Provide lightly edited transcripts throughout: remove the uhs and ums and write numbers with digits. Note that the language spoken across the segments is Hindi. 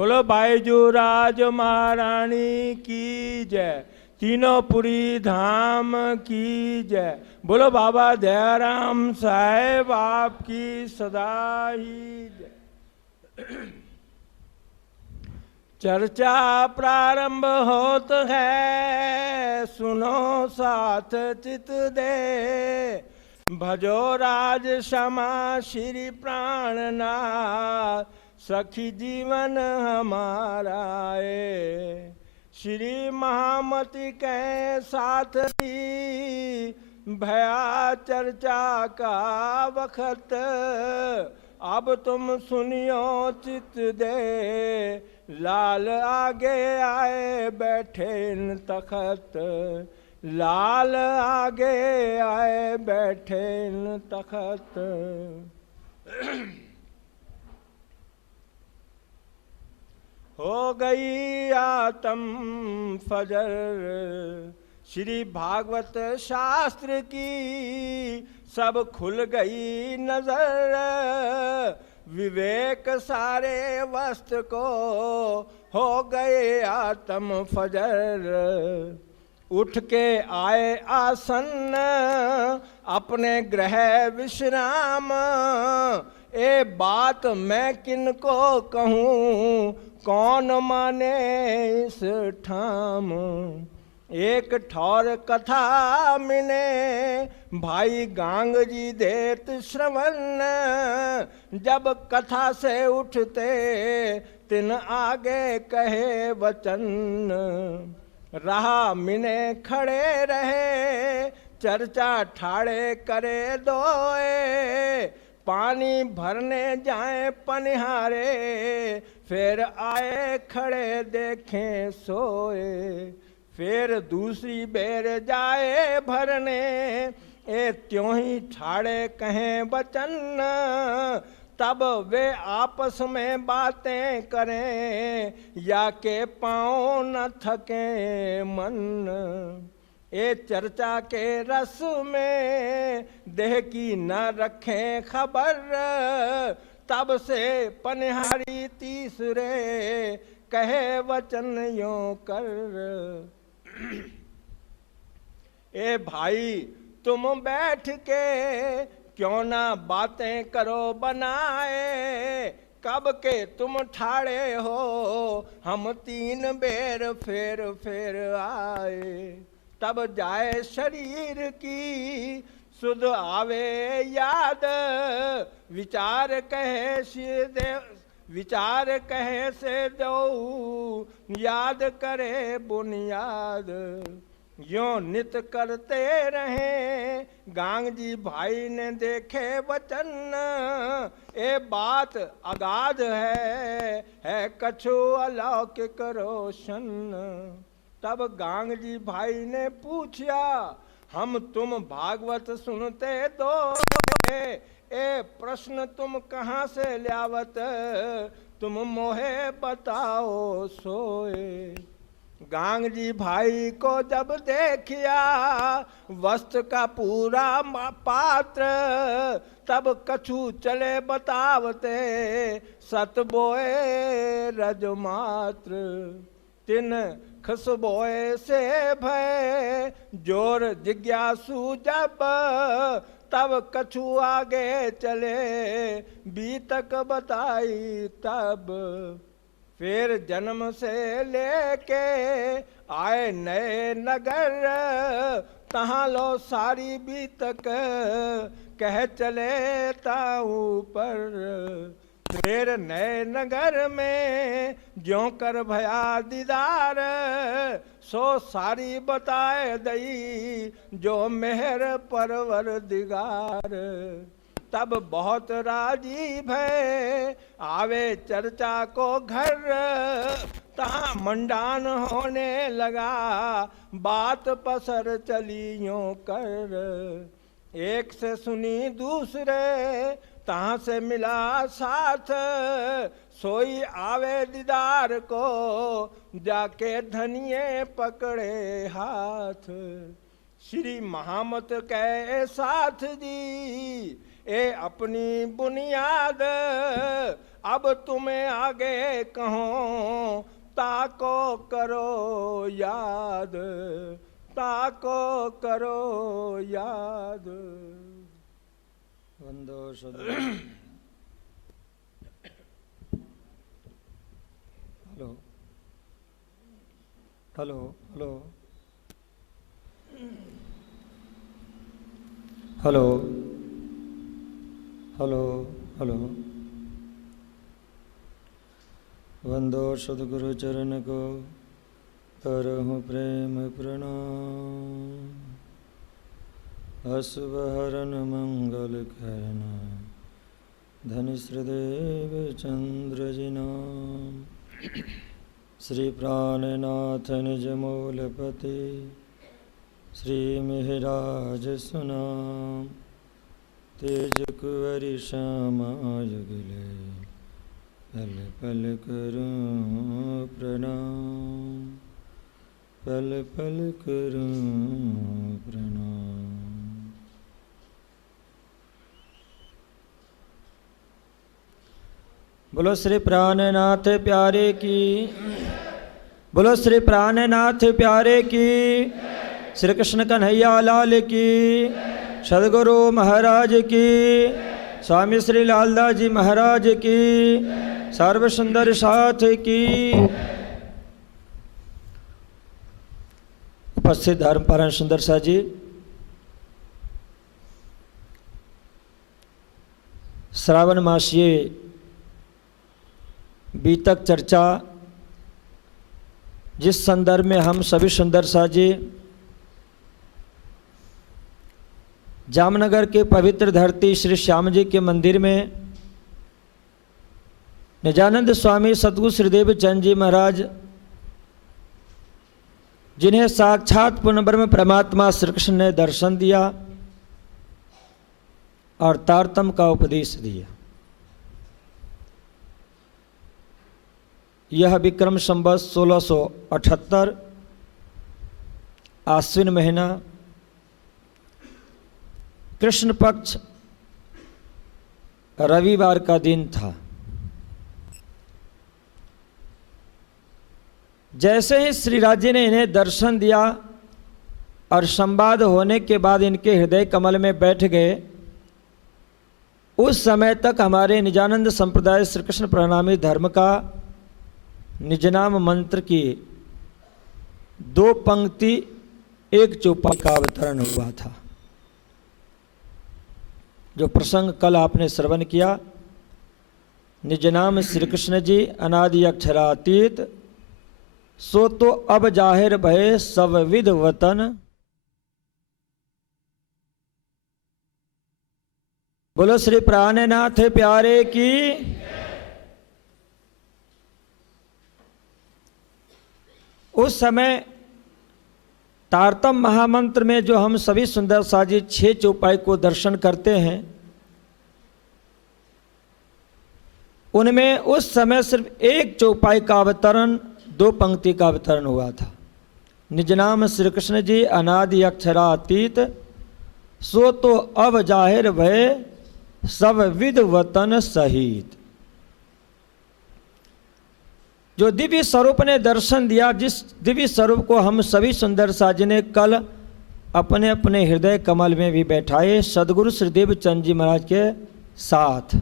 बोलो बाईजू राज महारानी की जय, तीनों पुरी धाम की जय। बोलो बाबा दयाराम साहेब आपकी सदा ही जय। चर्चा प्रारंभ होत है, सुनो साथ चित दे। भजो राज क्षमा श्री प्राणनाथ, सखी जीवन हमारा है। श्री महामति के साथ ही भया चर्चा का वक्त, अब तुम सुनियो चित दे। लाल आगे आए बैठे न तखत, लाल आगे आए बैठे न तखत। हो गई आत्म फजर, श्री भागवत शास्त्र की सब खुल गई नजर। विवेक सारे वस्त्र को हो गए आत्म फजर। उठ के आए आसन्न अपने ग्रह विश्राम। ए बात मैं किनको कहूँ, कौन माने इस ठाम। एक ठौर कथा मिने भाई गांग जी देत श्रवण। जब कथा से उठते तिन आगे कहे वचन। रहा मिने खड़े रहे, चर्चा ठाड़े करे दोए। पानी भरने जाए पनिहारे, फिर आए खड़े देखें सोए। फिर दूसरी बेर जाए भरने, ए त्यों ही ठाड़े कहें वचन। तब वे आपस में बातें करें, या के पाँव न थके मन। ए चर्चा के रस में देह की न रखें खबर। तब से पनिहारी तीसरे कहे वचन यों कर। ए भाई तुम बैठ के क्यों ना बातें करो बनाए। कब के तुम ठाड़े हो, हम तीन बेर फेर आए। तब जाए शरीर की सुध आवे याद। विचार कहे विचार कहे से दो, याद करे बुनियाद। यों नित करते रहे गांग जी भाई ने देखे वचन। ए बात अगाध है कछु अलौकिक रोशन। तब गांग जी भाई ने पूछा, हम तुम भागवत सुनते दो। ए प्रश्न तुम कहाँ से ल्यावत, तुम मोहे बताओ सोए। गांग जी भाई को जब देखिया वस्त्र का पूरा पात्र। तब कछु चले बतावते, सत बोए रजमात्र। तिन खसबोए से भय जोर जिज्ञासु जब। तब कछु आगे चले बीतक बताई तब। फिर जन्म से लेके आए नए नगर, तहाँ लो सारी बीतक कह चले ताऊ पर। फिर नए नगर में ज्यों कर भया दीदार, सो सारी बताए दई जो मेहर परवर दिगार। तब बहुत राजी भय आवे चर्चा को घर। तहाँ मंडान होने लगा बात पसर चली यों कर। एक से सुनी दूसरे तहाँ से मिला साथ, सोई आवे दीदार को जाके धनिये पकड़े हाथ। श्री महामत के साथ जी ए अपनी बुनियाद अब तुम्हें आगे कहूँ, ताको करो याद, ताको करो याद। वंदो शुद्ध। Hello hello hello hello hello hello. वंदो सद्गुरु चरण को करहूँ प्रेम प्रणाम, अशुभ हरण मंगल करण धन श्रीदेव चंद्र जी नाम। श्री प्राणनाथ निज मूलपति श्री मिहिराज सुनाम, तेज कुंवरी श्यामा युगले पल पल करूं प्रणाम, पल पल करूं प्रणाम। बोलो श्री प्राणनाथ प्यारे की, बोलो श्री प्राणनाथ प्यारे की, श्री कृष्ण कन्हैया लाल की, सदगुरु महाराज की, स्वामी श्री लालदास जी महाराज की, सर्व सुंदर साथ की। उपस्थित धर्मपारायण सुंदर सा जी, श्रावण मासीय बीतक चर्चा जिस संदर्भ में हम सभी सुंदर सा जी जामनगर के पवित्र धरती श्री श्याम जी के मंदिर में निजानंद स्वामी सतगुरु श्रीदेव चंद जी महाराज, जिन्हें साक्षात पूर्ण ब्रह्म परमात्मा श्री कृष्ण ने दर्शन दिया और तारतम का उपदेश दिया। यह विक्रम संवत 1678 आश्विन महीना कृष्ण पक्ष रविवार का दिन था। जैसे ही श्री राजे ने इन्हें दर्शन दिया और संवाद होने के बाद इनके हृदय कमल में बैठ गए, उस समय तक हमारे निजानंद संप्रदाय श्री कृष्ण प्रणामी धर्म का निजनाम मंत्र की 2 पंक्ति 1 चौपाई का अवतरण हुआ था। जो प्रसंग कल आपने श्रवण किया, निजनाम श्री कृष्ण जी अनादि अक्षरातीत, सो तो अब जाहिर भय सब विध वतन। बोलो श्री प्राणनाथ प्यारे की। उस समय तारतम महामंत्र में जो हम सभी सुंदर साजी 6 चौपाई को दर्शन करते हैं, उनमें उस समय सिर्फ 1 चौपाई का अवतरण 2 पंक्ति का अवतरण हुआ था। निजनाम श्री कृष्ण जी अनादि अक्षरातीत, सो तो अब जाहिर भय सब विध वतन सहित। जो दिव्य स्वरूप ने दर्शन दिया, जिस दिव्य स्वरूप को हम सभी सुंदर साजी ने कल अपने अपने हृदय कमल में भी बैठाए सदगुरु श्रीदेव चंद जी महाराज के साथ।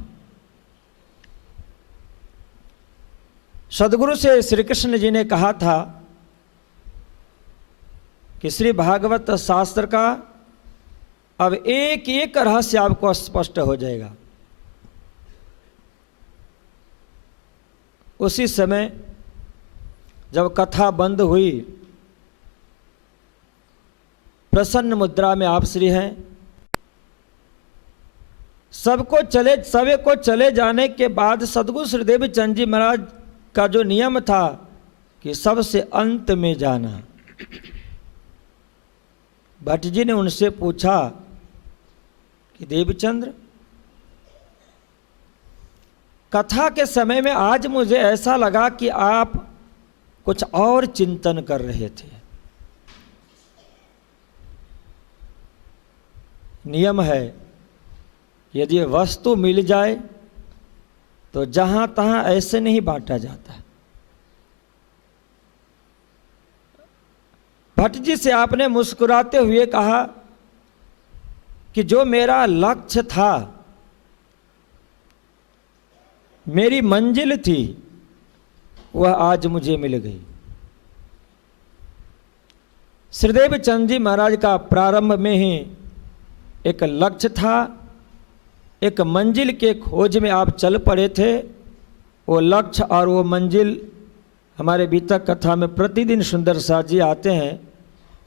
सदगुरु से श्री कृष्ण जी ने कहा था कि श्री भागवत शास्त्र का अब एक एक रहस्य आपको स्पष्ट हो जाएगा। उसी समय जब कथा बंद हुई, प्रसन्न मुद्रा में आप श्री हैं। सभी को चले जाने के बाद सदगुरु श्रीदेव चंद जी महाराज का जो नियम था कि सबसे अंत में जाना। भट्ट जी ने उनसे पूछा कि देवचंद्र, कथा के समय में आज मुझे ऐसा लगा कि आप कुछ और चिंतन कर रहे थे। नियम है यदि वस्तु मिल जाए तो जहां तहां ऐसे नहीं बांटा जाता। भट्ट जी से आपने मुस्कुराते हुए कहा कि जो मेरा लक्ष्य था, मेरी मंजिल थी, वह आज मुझे मिल गई। श्रीदेव चंद जी महाराज का प्रारंभ में ही एक लक्ष्य था, एक मंजिल के खोज में आप चल पड़े थे। वो लक्ष्य और वो मंजिल हमारे बीतक कथा में प्रतिदिन सुंदर साथ जी आते हैं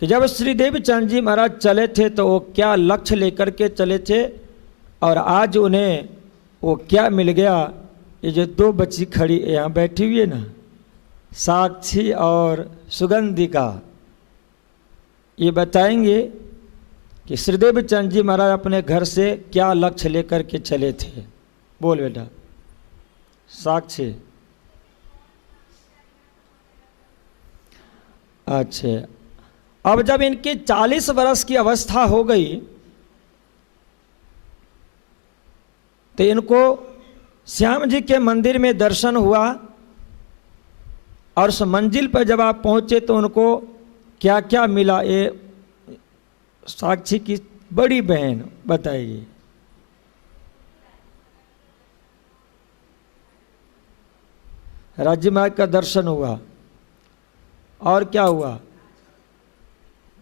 कि जब श्रीदेव चंद जी महाराज चले थे तो वो क्या लक्ष्य लेकर के चले थे और आज उन्हें वो क्या मिल गया। ये जो दो बच्ची खड़ी यहाँ बैठी हुई है ना, साक्षी और सुगंधिका, ये बताएंगे कि श्रीदेव चंद जी महाराज अपने घर से क्या लक्ष्य लेकर के चले थे। बोल बेटा साक्षी। अच्छा, अब जब इनकी 40 वर्ष की अवस्था हो गई तो इनको श्याम जी के मंदिर में दर्शन हुआ और उस मंजिल पर जब आप पहुंचे तो उनको क्या क्या मिला, ये साक्षी की बड़ी बहन बताइए। राज्य मार्ग का दर्शन हुआ और क्या हुआ,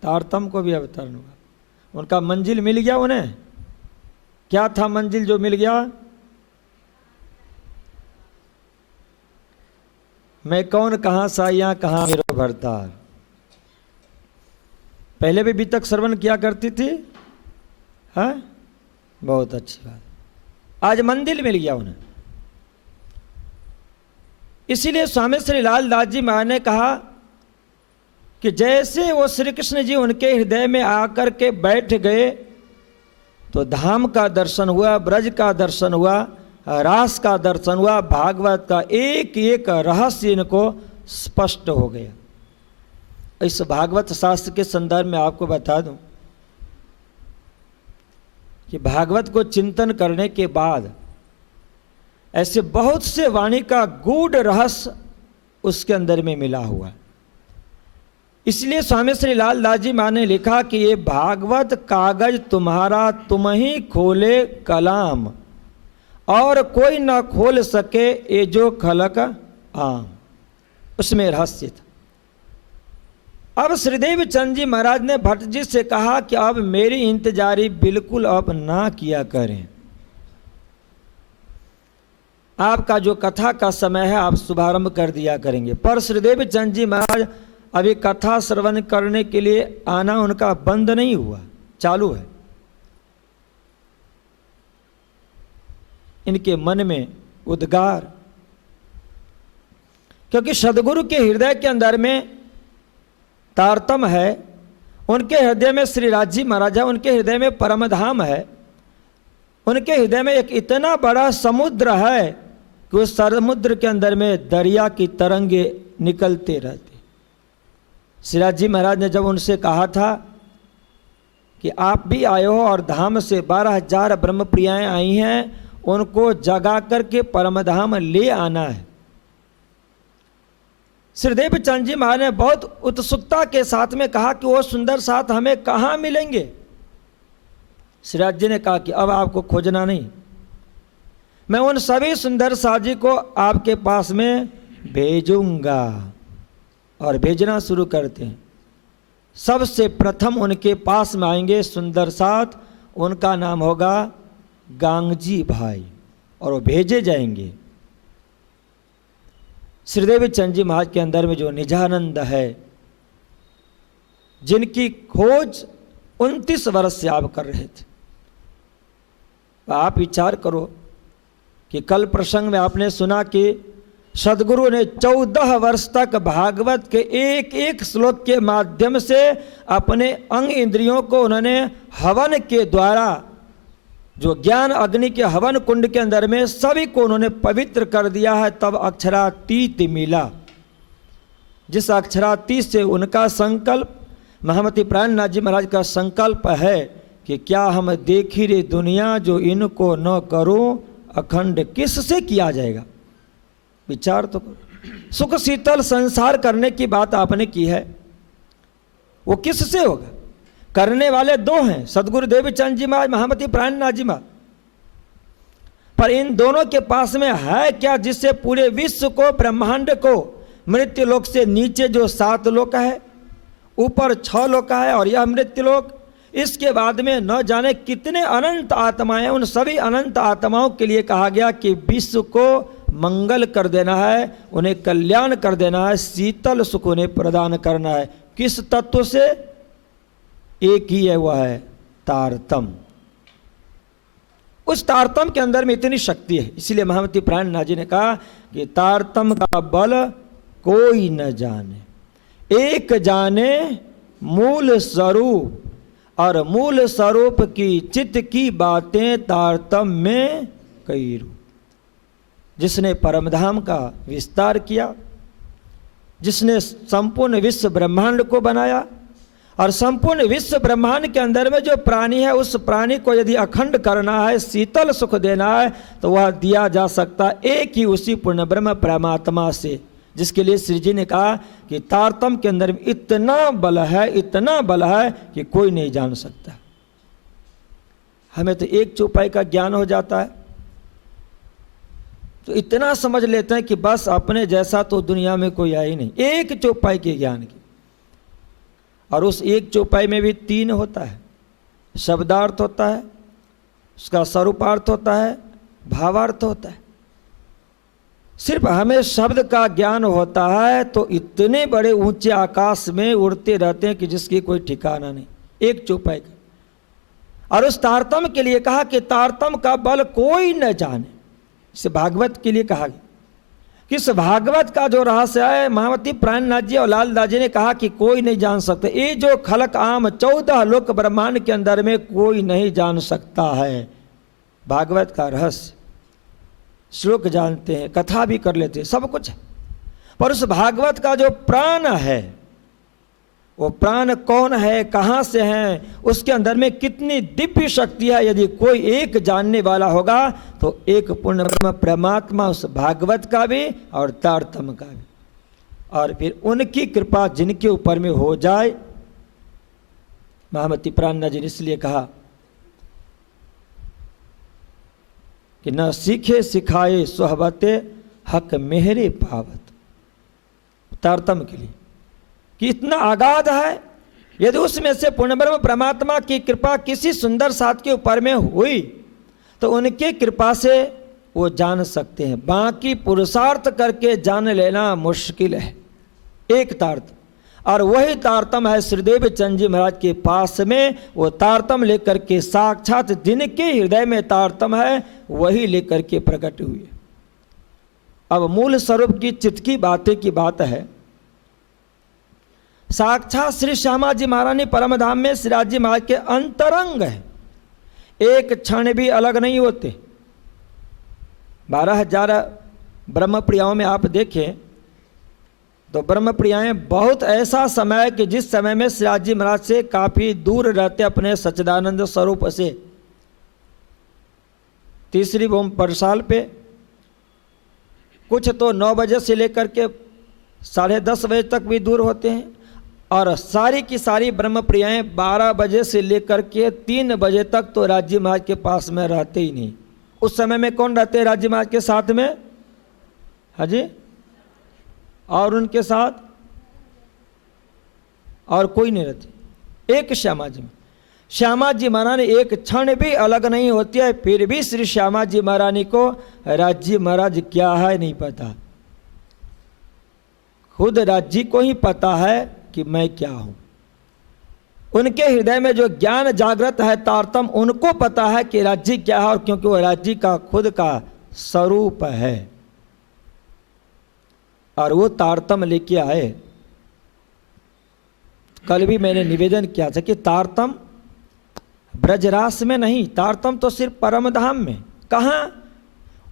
तारतम को भी अवतरण हुआ। उनका मंजिल मिल गया उन्हें। क्या था मंजिल जो मिल गया? मैं कौन कहाँ साइयाँ कहाँ मेरो भरतार। पहले भी तक श्रवण किया करती थी। हाँ, बहुत अच्छी बात। आज मंदिर मिल गया उन्हें। इसीलिए स्वामी श्री लाल दास जी महाराज ने कहा कि जैसे वो श्री कृष्ण जी उनके हृदय में आकर के बैठ गए तो धाम का दर्शन हुआ, ब्रज का दर्शन हुआ, रास का दर्शन हुआ, भागवत का एक एक रहस्य इनको स्पष्ट हो गया। इस भागवत शास्त्र के संदर्भ में आपको बता दूं कि भागवत को चिंतन करने के बाद ऐसे बहुत से वाणी का गूढ़ रहस्य उसके अंदर में मिला हुआ। इसलिए स्वामी श्री लाल दास जी महाराज ने लिखा कि ये भागवत कागज तुम्हारा, तुम ही खोले कलाम, और कोई ना खोल सके ये जो खलक आम। उसमें रहस्य था। अब श्रीदेव चंद जी महाराज ने भट्ट जी से कहा कि अब मेरी इंतजारी बिल्कुल अब ना किया करें। आपका जो कथा का समय है आप शुभारंभ कर दिया करेंगे। पर श्रीदेव चंद जी महाराज अभी कथा श्रवण करने के लिए आना उनका बंद नहीं हुआ, चालू है। इनके मन में उद्गार, क्योंकि सदगुरु के हृदय के अंदर में तारतम है, उनके हृदय में श्री राजी महाराज है, उनके हृदय में परमधाम है, उनके हृदय में एक इतना बड़ा समुद्र है कि उस समुद्र के अंदर में दरिया की तरंगे निकलते रहते। श्री राजी महाराज ने जब उनसे कहा था कि आप भी आए हो और धाम से 12,000 ब्रह्म प्रियाएं आई हैं, उनको जगा करके परमधाम ले आना है। श्रीदेव चंद जी महाराज ने बहुत उत्सुकता के साथ में कहा कि वो सुंदर साथ हमें कहाँ मिलेंगे। श्रीराज जी ने कहा कि अब आपको खोजना नहीं, मैं उन सभी सुंदर साथ जी को आपके पास में भेजूंगा। और भेजना शुरू करते हैं। सबसे प्रथम उनके पास में आएंगे सुंदर साथ, उनका नाम होगा गांगजी भाई, और वो भेजे जाएंगे। श्रीदेव चंद जी महाराज के अंदर में जो निजानंद है, जिनकी खोज 29 वर्ष से आप कर रहे थे। आप विचार करो कि कल प्रसंग में आपने सुना कि सदगुरु ने 14 वर्ष तक भागवत के एक एक श्लोक के माध्यम से अपने अंग इंद्रियों को उन्होंने हवन के द्वारा, जो ज्ञान अग्नि के हवन कुंड के अंदर में सभी को उन्होंने पवित्र कर दिया है। तब अक्षरातीत मिला, जिस अक्षरातीत से उनका संकल्प, महामती प्राणनाथ जी महाराज का संकल्प है कि क्या हम देख ही रे दुनिया, जो इनको न करूं अखंड किससे किया जाएगा। विचार तो करो। सुख शीतल संसार करने की बात आपने की है, वो किससे होगा। करने वाले दो हैं, सदगुरु देवचंद जी महाराज, महामती प्राणनाथ जी महाराज। पर इन दोनों के पास में है क्या जिससे पूरे विश्व को, ब्रह्मांड को, मृत्यु लोक से नीचे जो 7 लोक है, ऊपर 6 लोक है और यह मृत्यु लोक, इसके बाद में न जाने कितने अनंत आत्माएं, उन सभी अनंत आत्माओं के लिए कहा गया कि विश्व को मंगल कर देना है, उन्हें कल्याण कर देना है, शीतल सुख उन्हें प्रदान करना है। किस तत्व से? एक ही है, वह है तारतम। उस तारतम के अंदर में इतनी शक्ति है, इसलिए महामती प्राणनाथ जी ने कहा कि तारतम का बल कोई न जाने, एक जाने मूल स्वरूप, और मूल स्वरूप की चित्त की बातें तारतम में कई रूप। जिसने परमधाम का विस्तार किया, जिसने संपूर्ण विश्व ब्रह्मांड को बनाया, और संपूर्ण विश्व ब्रह्मांड के अंदर में जो प्राणी है, उस प्राणी को यदि अखंड करना है, शीतल सुख देना है, तो वह दिया जा सकता है एक ही उसी पूर्ण ब्रह्म परमात्मा से, जिसके लिए श्री जी ने कहा कि तारतम के अंदर में इतना बल है, इतना बल है कि कोई नहीं जान सकता। हमें तो एक चौपाई का ज्ञान हो जाता है तो इतना समझ लेते हैं कि बस अपने जैसा तो दुनिया में कोई है ही नहीं, एक चौपाई के ज्ञान की। और उस एक चौपाई में भी 3 होता है, शब्दार्थ होता है, उसका स्वरूपार्थ होता है, भावार्थ होता है। सिर्फ हमें शब्द का ज्ञान होता है तो इतने बड़े ऊंचे आकाश में उड़ते रहते हैं कि जिसकी कोई ठिकाना नहीं, एक चौपाई का। और उस तारतम के लिए कहा कि तारतम का बल कोई न जाने। इसे भागवत के लिए कहा गया कि इस भागवत का जो रहस्य है, महामती प्राणनाथ जी और लालदास जी ने कहा कि कोई नहीं जान सकता। ये जो खलक आम 14 लोक ब्रह्मांड के अंदर में कोई नहीं जान सकता है भागवत का रहस्य। श्लोक जानते हैं, कथा भी कर लेते हैं, सब कुछ है, पर उस भागवत का जो प्राण है, वो प्राण कौन है, कहाँ से है, उसके अंदर में कितनी दिव्य शक्ति है, यदि कोई एक जानने वाला होगा तो एक पूर्ण ब्रह्म परमात्मा उस भागवत का भी और तारतम का भी। और फिर उनकी कृपा जिनके ऊपर में हो जाए, महामती प्राणनाथ जी ने इसलिए कहा कि न सीखे सिखाए सोहबते हक मेहरे पावत। तारतम के लिए कि इतना आगाध है, यदि उसमें से पूर्ण ब्रह्म परमात्मा की कृपा किसी सुंदर साथ के ऊपर में हुई तो उनके कृपा से वो जान सकते हैं, बाकी पुरुषार्थ करके जान लेना मुश्किल है। एक तारतम, और वही तारतम है श्रीदेव चंद जी महाराज के पास में। वो तारतम लेकर के साक्षात जिनके हृदय में तारतम है वही लेकर के प्रकट हुए। अब मूल स्वरूप की चित्त की बातें की बात है। साक्षात श्री श्यामा जी महारानी परमधाम में श्रीराज जी महाराज के अंतरंग है, एक क्षण भी अलग नहीं होते। 12,000 ब्रह्म प्रियाओं में आप देखें तो ब्रह्म प्रियाएं बहुत ऐसा समय है कि जिस समय में श्रीराज जी महाराज से काफी दूर रहते अपने सच्चिदानंद स्वरूप से। तीसरी भूमि परसाल पे कुछ तो 9 बजे से लेकर के 10:30 बजे तक भी दूर होते हैं, और सारी की सारी ब्रह्म प्रियाएं 12 बजे से लेकर के 3 बजे तक तो राज्य महाराज के पास में रहते ही नहीं। उस समय में कौन रहते हैं राज्य महाराज के साथ में? हाजी, और उनके साथ और कोई नहीं रहते, एक श्यामा जी। श्यामा जी महारानी एक क्षण भी अलग नहीं होती है, फिर भी श्री श्यामा जी महारानी को राज्य महाराज क्या है नहीं पता। खुद राज्य को ही पता है कि मैं क्या हूं। उनके हृदय में जो ज्ञान जागृत है तारतम, उनको पता है कि राज्य क्या है, और क्योंकि वो राज्य का खुद का स्वरूप है। और वो तारतम लेके आए। कल भी मैंने निवेदन किया था कि तारतम ब्रजरास में नहीं, तारतम तो सिर्फ परमधाम में। कहाँ?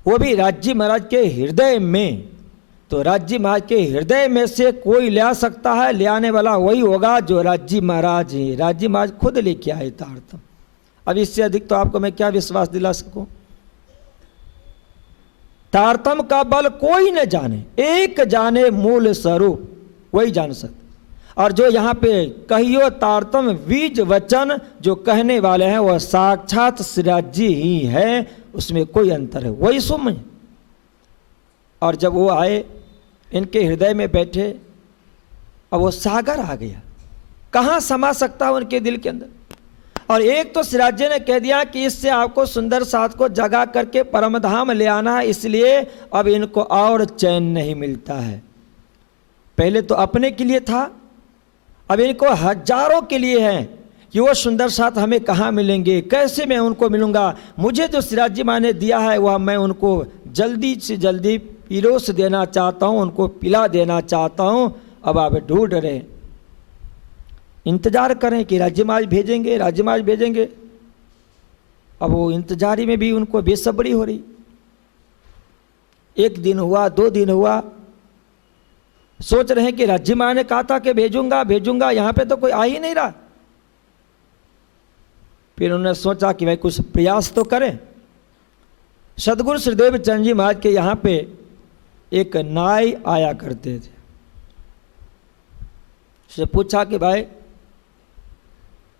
वो भी राज्य महाराज के हृदय में। तो राज्य महाराज के हृदय में से कोई ले आ सकता है, ले आने वाला वही होगा जो राज्य महाराज है। राज्य महाराज खुद लेके आए तारतम। अब इससे अधिक तो आपको मैं क्या विश्वास दिला सकूं। तारतम का बल कोई न जाने, एक जाने मूल स्वरूप, वही जान सकते। और जो यहाँ पे कहियो तारतम बीज वचन जो कहने वाले हैं वह साक्षात श्रीराज जी ही है, उसमें कोई अंतर है, वही सुम है। और जब वो आए, इनके हृदय में बैठे, अब वो सागर आ गया, कहाँ समा सकता है उनके दिल के अंदर। और एक तो श्रीराज जी ने कह दिया कि इससे आपको सुंदर साथ को जगा करके परम धाम ले आना है, इसलिए अब इनको और चैन नहीं मिलता है। पहले तो अपने के लिए था, अब इनको हजारों के लिए है कि वो सुंदर साथ हमें कहाँ मिलेंगे, कैसे मैं उनको मिलूंगा। मुझे जो श्रीराज जी माँ ने दिया है वह मैं उनको जल्दी से जल्दी पिरोस देना चाहता हूँ, उनको पिला देना चाहता हूँ। अब आप ढूंढ रहे, इंतजार करें कि राज्यमाज भेजेंगे, राज्यमाज भेजेंगे। अब वो इंतजारी में भी उनको बेसब्री हो रही। एक दिन हुआ, 2 दिन हुआ, सोच रहे हैं कि राज्यमाज ने कहा था कि भेजूंगा भेजूंगा, यहां पे तो कोई आ ही नहीं रहा। फिर उन्होंने सोचा कि भाई कुछ प्रयास तो करें। सदगुरु श्रीदेव चंद जी महाराज के यहाँ पे एक नाई आया करते थे। उससे पूछा कि भाई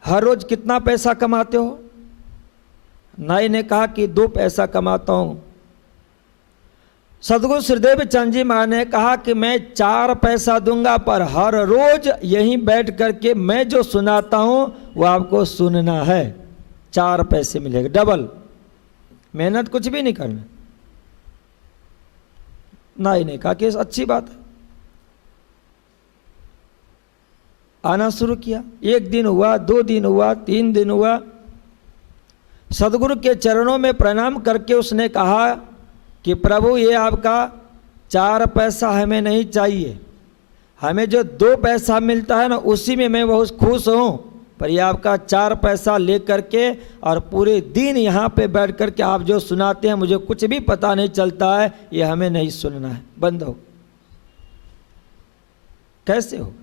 हर रोज कितना पैसा कमाते हो? नाई ने कहा कि 2 पैसा कमाता हूं। सदगुरु श्रीदेव चंद जी महाराज ने कहा कि मैं 4 पैसा दूंगा, पर हर रोज यहीं बैठ करके मैं जो सुनाता हूं वो आपको सुनना है, 4 पैसे मिलेगा, डबल, मेहनत कुछ भी नहीं करना। नाई ने कहा कि अच्छी बात है। आना शुरू किया। 1 दिन हुआ, 2 दिन हुआ, 3 दिन हुआ। सदगुरु के चरणों में प्रणाम करके उसने कहा कि प्रभु ये आपका 4 पैसा हमें नहीं चाहिए, हमें जो 2 पैसा मिलता है ना उसी में मैं बहुत खुश हूँ, पर ये आपका 4 पैसा ले करके और पूरे दिन यहाँ पे बैठ करके आप जो सुनाते हैं मुझे कुछ भी पता नहीं चलता है, ये हमें नहीं सुनना है, बंद हो। कैसे हो?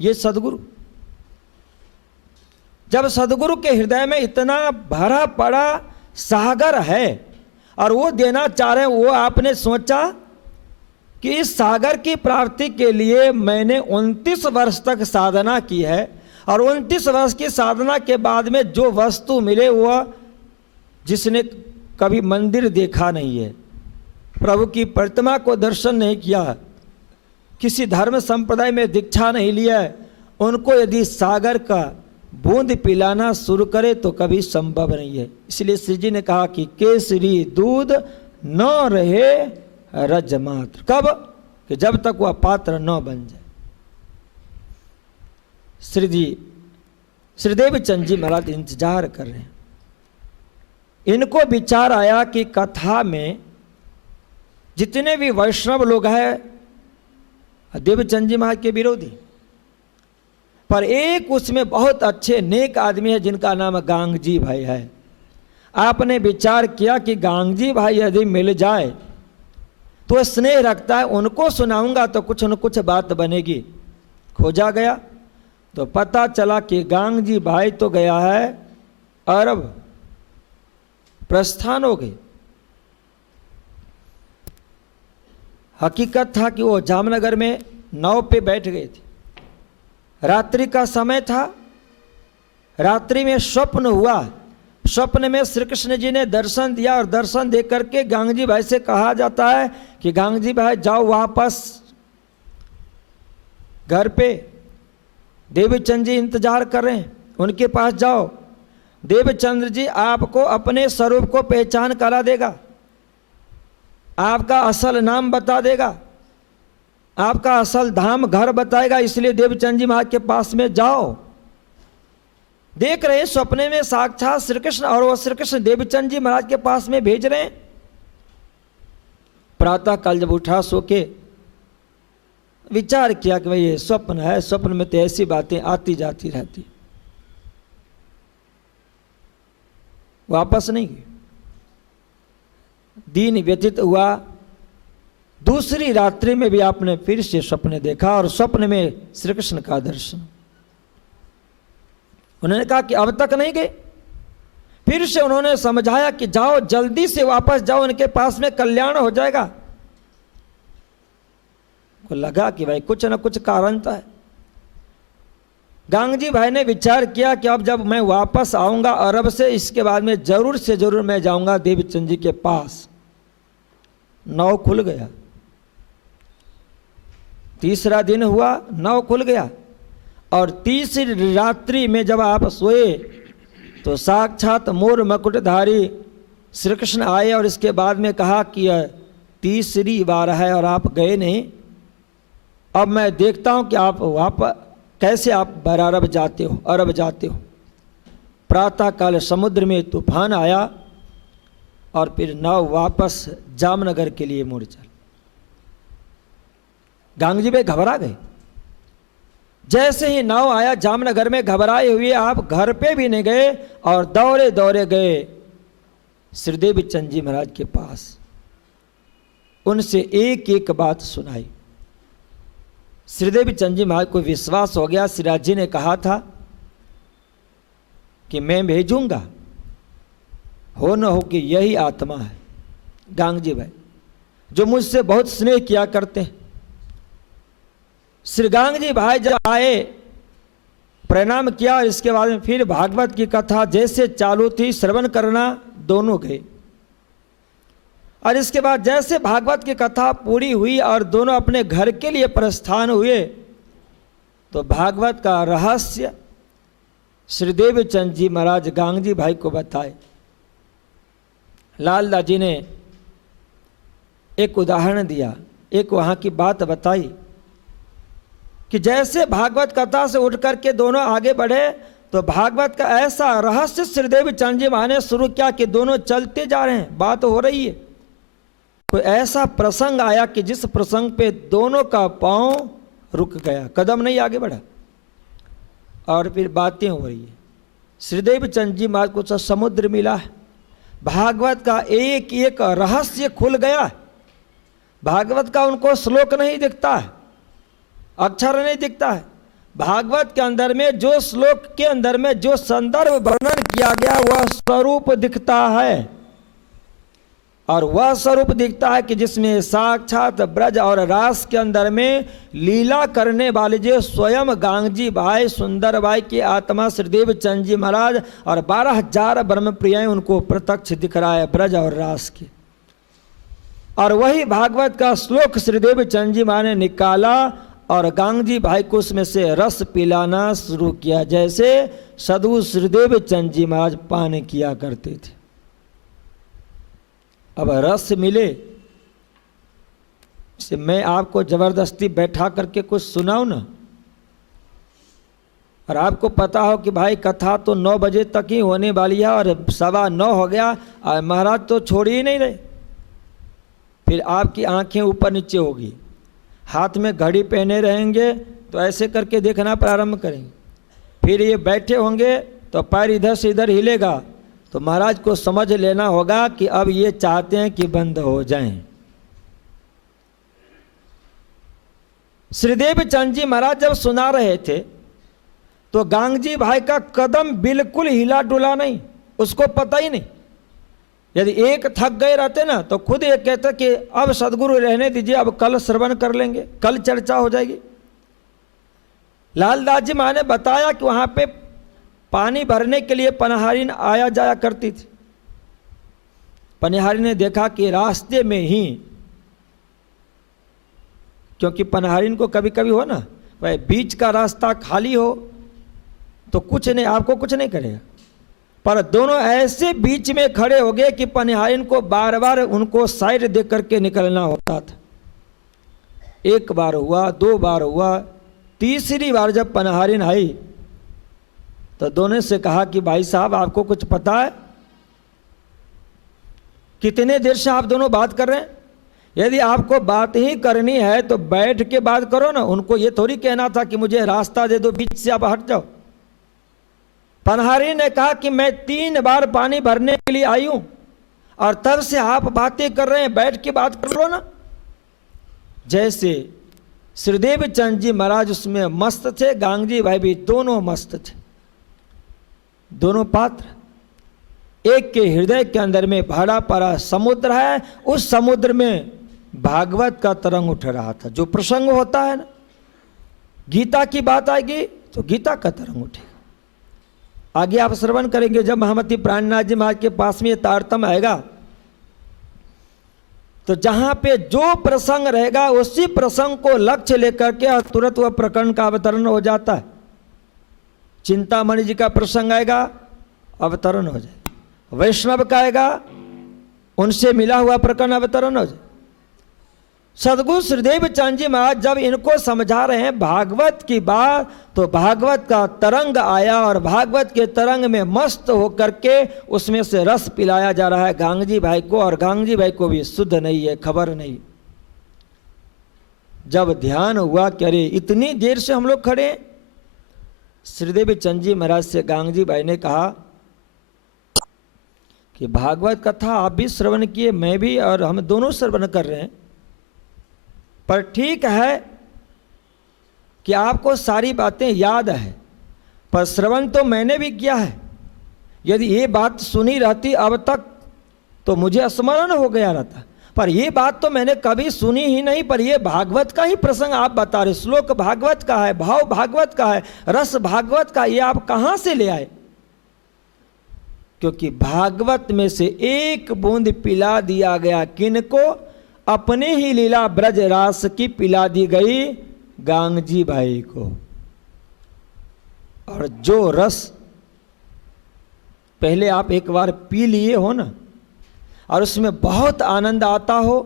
ये सदगुरु, जब सदगुरु के हृदय में इतना भरा पड़ा सागर है और वो देना चाह रहे हैं, वो आपने सोचा कि इस सागर की प्राप्ति के लिए मैंने 29 वर्ष तक साधना की है और 29 वर्ष की साधना के बाद में जो वस्तु मिले वह, जिसने कभी मंदिर देखा नहीं है, प्रभु की प्रतिमा को दर्शन नहीं किया, किसी धर्म संप्रदाय में दीक्षा नहीं लिया है, उनको यदि सागर का बूंद पिलाना शुरू करे तो कभी संभव नहीं है। इसलिए श्री जी ने कहा कि केसरी दूध न रहे रज मात्र। कब? कि जब तक वह पात्र न बन जाए। श्री जी श्रीदेव चंद जी महाराज इंतजार कर रहे हैं। इनको विचार आया कि कथा में जितने भी वैष्णव लोग हैं देवचंद जी महाराज के विरोधी, पर एक उसमें बहुत अच्छे नेक आदमी है जिनका नाम गांगजी भाई है। आपने विचार किया कि गांगजी भाई यदि मिल जाए तो स्नेह रखता है, उनको सुनाऊंगा तो कुछ न कुछ बात बनेगी। खोजा गया तो पता चला कि गांगजी भाई तो गया है अरब, प्रस्थान हो गई। हकीकत था कि वो जामनगर में नाव पे बैठ गए थे, रात्रि का समय था। रात्रि में स्वप्न हुआ, स्वप्न में श्री कृष्ण जी ने दर्शन दिया और दर्शन दे करके गांगजी भाई से कहा जाता है कि गांगजी भाई जाओ वापस घर पे, देवचंद जी इंतजार कर रहे हैं, उनके पास जाओ। देवचंद्र जी आपको अपने स्वरूप को पहचान करा देगा, आपका असल नाम बता देगा, आपका असल धाम घर बताएगा, इसलिए देवचंद जी महाराज के पास में जाओ। देख रहे सपने में साक्षात श्री कृष्ण और वो श्री कृष्ण देवचंद जी महाराज के पास में भेज रहे हैं। प्रातः काल जब उठा सो के विचार किया कि भाई ये स्वप्न है, स्वप्न में तो ऐसी बातें आती जाती रहती, वापस नहीं गए। दिन व्यतीत हुआ, दूसरी रात्रि में भी आपने फिर से स्वप्न देखा और स्वप्न में श्री कृष्ण का दर्शन। उन्होंने कहा कि अब तक नहीं गए, फिर से उन्होंने समझाया कि जाओ जल्दी से वापस जाओ, उनके पास में कल्याण हो जाएगा। को लगा कि भाई कुछ ना कुछ कारण तो है। गांगजी भाई ने विचार किया कि अब जब मैं वापस आऊंगा अरब से, इसके बाद में जरूर से जरूर मैं जाऊंगा देवचंद जी के पास। नाव खुल गया, तीसरा दिन हुआ, नाव खुल गया, और तीसरी रात्रि में जब आप सोए तो साक्षात मोर मकुटधारी श्री कृष्ण आए और इसके बाद में कहा कि यह तीसरी बार है और आप गए नहीं, अब मैं देखता हूं कि आप वापस कैसे आप अरब जाते हो, अरब जाते हो। प्रातः काल समुद्र में तूफान आया और फिर नाव वापस जामनगर के लिए मुड़ चल। गांगजी भाई घबरा गए। जैसे ही नाव आया जामनगर में, घबराए हुए आप घर पे भी नहीं गए और दौड़े दौड़े गए श्रीदेव चंद जी महाराज के पास। उनसे एक एक बात सुनाई। श्रीदेव चंद जी महाराज को विश्वास हो गया। सिराज जी ने कहा था कि मैं भेजूंगा, हो न हो कि यही आत्मा है गांगजी भाई जो मुझसे बहुत स्नेह किया करते हैं। श्री गांगजी भाई जब आए, प्रणाम किया और इसके बाद में फिर भागवत की कथा जैसे चालू थी श्रवण करना दोनों गए। और इसके बाद जैसे भागवत की कथा पूरी हुई और दोनों अपने घर के लिए प्रस्थान हुए, तो भागवत का रहस्य श्रीदेव चंद जी महाराज गांगजी भाई को बताए। लालदास जी ने एक उदाहरण दिया, एक वहाँ की बात बताई कि जैसे भागवत कथा से उठ करके दोनों आगे बढ़े, तो भागवत का ऐसा रहस्य श्रीदेव चंद जी महाराज ने शुरू किया कि दोनों चलते जा रहे हैं, बात हो रही है। कोई ऐसा प्रसंग आया कि जिस प्रसंग पे दोनों का पांव रुक गया, कदम नहीं आगे बढ़ा, और फिर बातें हो रही है। श्रीदेव चंद जी महाराज को समुद्र मिला है, भागवत का एक एक रहस्य खुल गया है। भागवत का उनको श्लोक नहीं दिखता है, अक्षर नहीं दिखता है। भागवत के अंदर में जो श्लोक के अंदर में जो संदर्भ वर्णन किया गया वह स्वरूप दिखता है, और वह स्वरूप दिखता है कि जिसमें साक्षात ब्रज और रास के अंदर में लीला करने वाले जो स्वयं गांगजी भाई सुंदर भाई की आत्मा श्रीदेव चंद जी महाराज और 12,000 ब्रह्म प्रियाएं उनको प्रत्यक्ष दिख रहा है ब्रज और रास के। और वही भागवत का श्लोक श्रीदेव चंद जी महाराज ने निकाला और गांगजी भाई को उसमें से रस पिलाना शुरू किया, जैसे सदु श्रीदेव चंद जी महाराज पान किया करते थे। अब रस मिले से मैं आपको जबरदस्ती बैठा करके कुछ सुनाऊं ना, और आपको पता हो कि भाई कथा तो 9 बजे तक ही होने वाली है और 9:15 हो गया और महाराज तो छोड़ ही नहीं रहे। फिर आपकी आंखें ऊपर नीचे होगी, हाथ में घड़ी पहने रहेंगे तो ऐसे करके देखना प्रारंभ करेंगे, फिर ये बैठे होंगे तो पैर इधर से इधर हिलेगा, तो महाराज को समझ लेना होगा कि अब ये चाहते हैं कि बंद हो जाएं। श्रीदेव चंद जी महाराज जब सुना रहे थे तो गांगजी भाई का कदम बिल्कुल हिला डुला नहीं, उसको पता ही नहीं। यदि एक थक गए रहते ना तो खुद ये कहते कि अब सदगुरु रहने दीजिए, अब कल श्रवण कर लेंगे, कल चर्चा हो जाएगी। लालदास जी महाराज ने बताया कि वहां पे पानी भरने के लिए पनहारिन आया जाया करती थी। पनहारिन ने देखा कि रास्ते में ही, क्योंकि पनहारिन को कभी कभी हो ना भाई बीच का रास्ता खाली हो तो कुछ नहीं, आपको कुछ नहीं करेगा, पर दोनों ऐसे बीच में खड़े हो गए कि पनहारिन को बार बार उनको साइड दे करके निकलना होता था। एक बार हुआ, 2 बार हुआ, तीसरी बार जब पनहारिन आई तो दोनों से कहा कि भाई साहब आपको कुछ पता है, कितने देर से आप दोनों बात कर रहे हैं? यदि आपको बात ही करनी है तो बैठ के बात करो ना, उनको ये थोड़ी कहना था कि मुझे रास्ता दे दो, बीच से आप हट जाओ। पनहारी ने कहा कि मैं 3 बार पानी भरने के लिए आई हूं और तब से आप बातें कर रहे हैं, बैठ के बात कर लो ना। जैसे श्रीदेव चंद जी महाराज उसमें मस्त थे, गांगजी भाई भी दोनों मस्त थे, दोनों पात्र। एक के हृदय के अंदर में भरा पड़ा समुद्र है, उस समुद्र में भागवत का तरंग उठ रहा था। जो प्रसंग होता है ना, गीता की बात आएगी तो गीता का तरंग उठेगा। आगे आप श्रवण करेंगे जब महामती प्राणनाथ जी महाराज के पास में तारतम्य आएगा, तो जहां पे जो प्रसंग रहेगा उसी प्रसंग को लक्ष्य लेकर के तुरंत वह प्रकरण का अवतरण हो जाता है। चिंतामणि जी का प्रसंग आएगा, अवतरण हो जाए। वैष्णव का आएगा, उनसे मिला हुआ प्रकरण अवतरण हो जाए। सदगुरु श्रीदेव चंद जी महाराज जब इनको समझा रहे हैं भागवत की बात, तो भागवत का तरंग आया और भागवत के तरंग में मस्त होकर के उसमें से रस पिलाया जा रहा है गांगजी भाई को, और गांगजी भाई को भी शुद्ध नहीं है, खबर नहीं। जब ध्यान हुआ कि अरे इतनी देर से हम लोग खड़े, श्रीदेव चंद जी महाराज से गांगजी भाई ने कहा कि भागवत कथा आप भी श्रवण किए, मैं भी, और हम दोनों श्रवण कर रहे हैं, पर ठीक है कि आपको सारी बातें याद है, पर श्रवण तो मैंने भी किया है। यदि ये बात सुनी रहती अब तक तो मुझे स्मरण हो गया रहता, पर ये बात तो मैंने कभी सुनी ही नहीं। पर ये भागवत का ही प्रसंग आप बता रहे, श्लोक भागवत का है, भाव भागवत का है, रस भागवत का, ये आप कहाँ से ले आए? क्योंकि भागवत में से एक बूंद पिला दिया गया किनको? अपने ही लीला ब्रज रास की पिला दी गई गांगजी भाई को। और जो रस पहले आप एक बार पी लिए हो ना, और उसमें बहुत आनंद आता हो,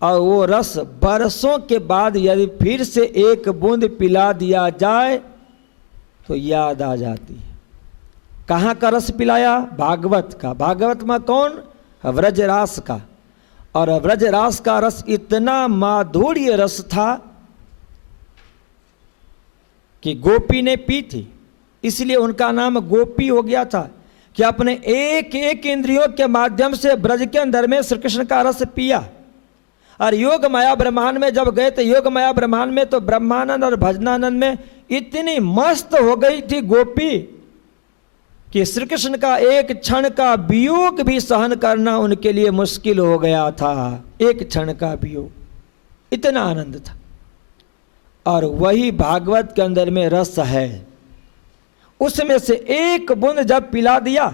और वो रस बरसों के बाद यदि फिर से एक बूंद पिला दिया जाए तो याद आ जाती है। कहाँ का रस पिलाया? भागवत का। भागवत में कौन? व्रजरास का। और व्रजरास का रस इतना माधुर्य रस था कि गोपी ने पी थी, इसलिए उनका नाम गोपी हो गया था, कि अपने एक एक इंद्रियों के माध्यम से ब्रज के अंदर में श्री कृष्ण का रस पिया। और योग माया ब्रह्मांड में जब गए तो योग माया ब्रह्मांड में तो ब्रह्मानंद और भजनानंद में इतनी मस्त हो गई थी गोपी कि श्री कृष्ण का एक क्षण का वियोग भी सहन करना उनके लिए मुश्किल हो गया था। एक क्षण का वियोग, इतना आनंद था। और वही भागवत के अंदर में रस है, उसमें से एक बूंद जब पिला दिया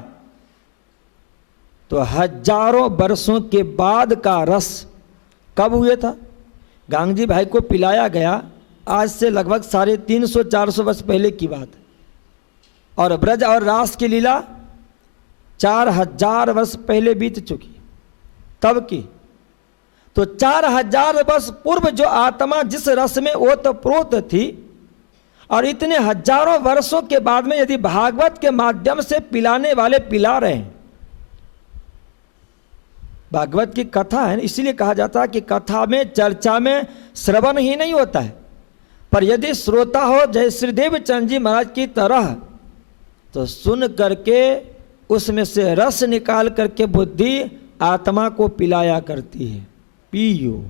तो हजारों वर्षों के बाद का रस कब हुए था? गांगजी भाई को पिलाया गया आज से लगभग 350-400 वर्ष पहले की बात है, और ब्रज और रास की लीला 4000 वर्ष पहले बीत चुकी तब की। तो 4000 वर्ष पूर्व जो आत्मा जिस रस में ओतप्रोत थी, और इतने हजारों वर्षों के बाद में यदि भागवत के माध्यम से पिलाने वाले पिला रहे हैं, भागवत की कथा है, इसलिए कहा जाता है कि कथा में, चर्चा में श्रवण ही नहीं होता है, पर यदि श्रोता हो जय श्रीदेव चंद जी महाराज की तरह, तो सुन करके उसमें से रस निकाल करके बुद्धि आत्मा को पिलाया करती है। पियो।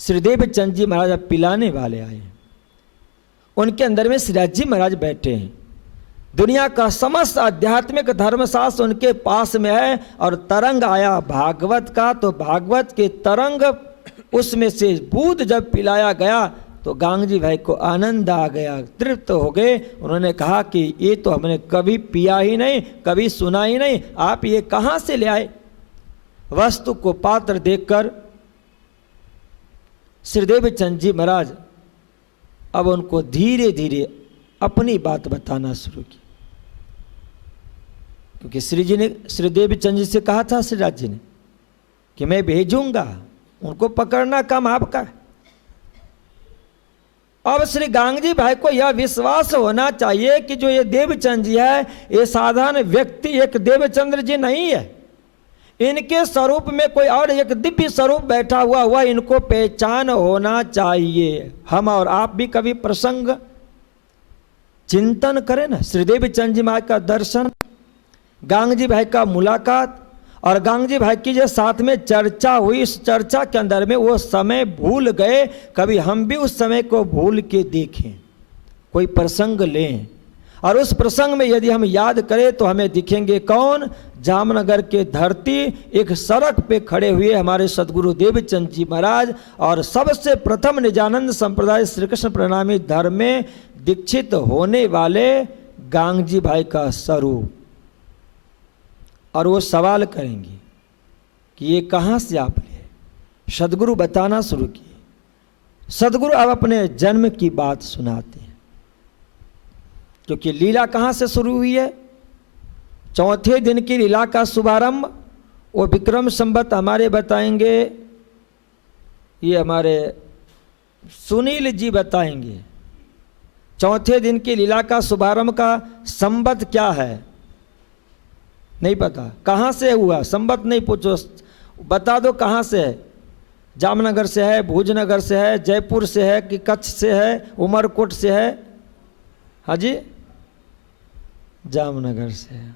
श्रीदेव चंद जी महाराज अब पिलाने वाले आए हैं, उनके अंदर में श्रीराज जी महाराज बैठे हैं। दुनिया का समस्त आध्यात्मिक धर्मशास्त्र उनके पास में है, और तरंग आया भागवत का, तो भागवत के तरंग उसमें से बूंद जब पिलाया गया तो गांगजी भाई को आनंद आ गया, तृप्त हो गए। उन्होंने कहा कि ये तो हमने कभी पिया ही नहीं, कभी सुना ही नहीं, आप ये कहाँ से ले आए? वस्तु को पात्र देखकर श्रीदेव चंद जी महाराज अब उनको धीरे धीरे अपनी बात बताना शुरू की, क्योंकि श्रीदेव चंद जी से कहा था श्रीराज जी ने कि मैं भेजूंगा, उनको पकड़ना काम आपका है। अब श्री गांगजी भाई को यह विश्वास होना चाहिए कि जो ये देवचंद जी है, ये साधारण व्यक्ति एक देवचंद्र जी नहीं है, इनके स्वरूप में कोई और एक दिव्य स्वरूप बैठा हुआ इनको पहचान होना चाहिए। हम और आप भी कभी प्रसंग चिंतन करें ना, श्रीदेव चंद जी महाराज का दर्शन, गांगजी भाई का मुलाकात, और गांगजी भाई की जो साथ में चर्चा हुई, इस चर्चा के अंदर में वो समय भूल गए। कभी हम भी उस समय को भूल के देखें, कोई प्रसंग लें और उस प्रसंग में यदि हम याद करें तो हमें दिखेंगे कौन? जामनगर के धरती एक सड़क पे खड़े हुए हमारे सदगुरु देवचंद जी महाराज, और सबसे प्रथम निजानंद संप्रदाय श्री कृष्ण प्रणामी धर्म में दीक्षित होने वाले गांगजी भाई का स्वरूप। और वो सवाल करेंगे कि ये कहाँ से आप लिए? सदगुरु बताना शुरू किए। सदगुरु अब अपने जन्म की बात सुनाते हैं, क्योंकि लीला कहाँ से शुरू हुई है? चौथे दिन की लीला का शुभारंभ वो विक्रम संवत हमारे बताएंगे, ये हमारे सुनील जी बताएंगे। चौथे दिन की लीला का शुभारंभ का संवत क्या है नहीं पता, कहाँ से हुआ संवत नहीं पूछो, बता दो कहाँ से है। जामनगर से है, भुजनगर से है, जयपुर से है कि कच्छ से है, उमरकोट से है? हाँ जी, जामनगर से है।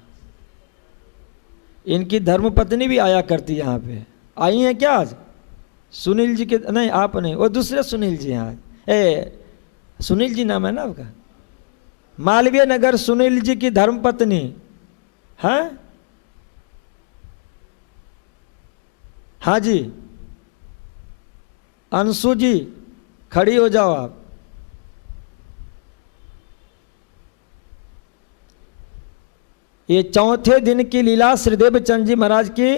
इनकी धर्मपत्नी भी आया करती यहाँ पे, आई हैं क्या आज? सुनील जी के नहीं, आप नहीं, वो दूसरे सुनील जी यहाँ। सुनील जी नाम है ना आपका? मालवीय नगर सुनील जी की धर्मपत्नी है। हाँ जी, अंशु जी खड़ी हो जाओ आप। ये चौथे दिन की लीला श्रीदेव चंद जी महाराज की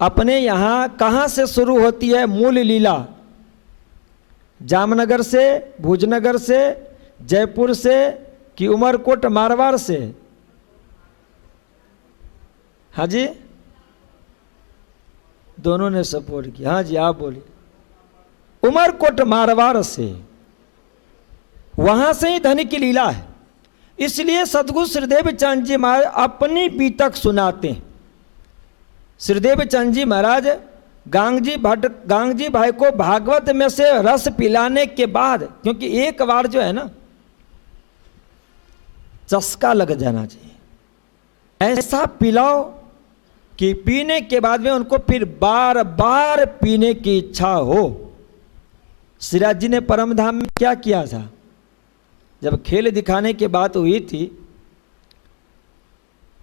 अपने यहाँ कहाँ से शुरू होती है? मूल लीला जामनगर से, भुजनगर से, जयपुर से कि उमरकोट मारवाड़ से? हाँ जी, दोनों ने सपोर्ट किया। हाँ जी, आप बोलिए। उमरकोट मारवाड़ से, वहां से ही धनी की लीला है। इसलिए सदगुरु श्रीदेव चंद जी महाराज अपनी बीतक सुनाते हैं। श्रीदेव चंद जी महाराज गांगजी भाई को भागवत में से रस पिलाने के बाद, क्योंकि एक बार जो है ना चस्का लग जाना चाहिए, ऐसा पिलाओ कि पीने के बाद में उनको फिर बार बार पीने की इच्छा हो। सिराज जी ने परमधाम में क्या किया था? जब खेल दिखाने की बात हुई थी,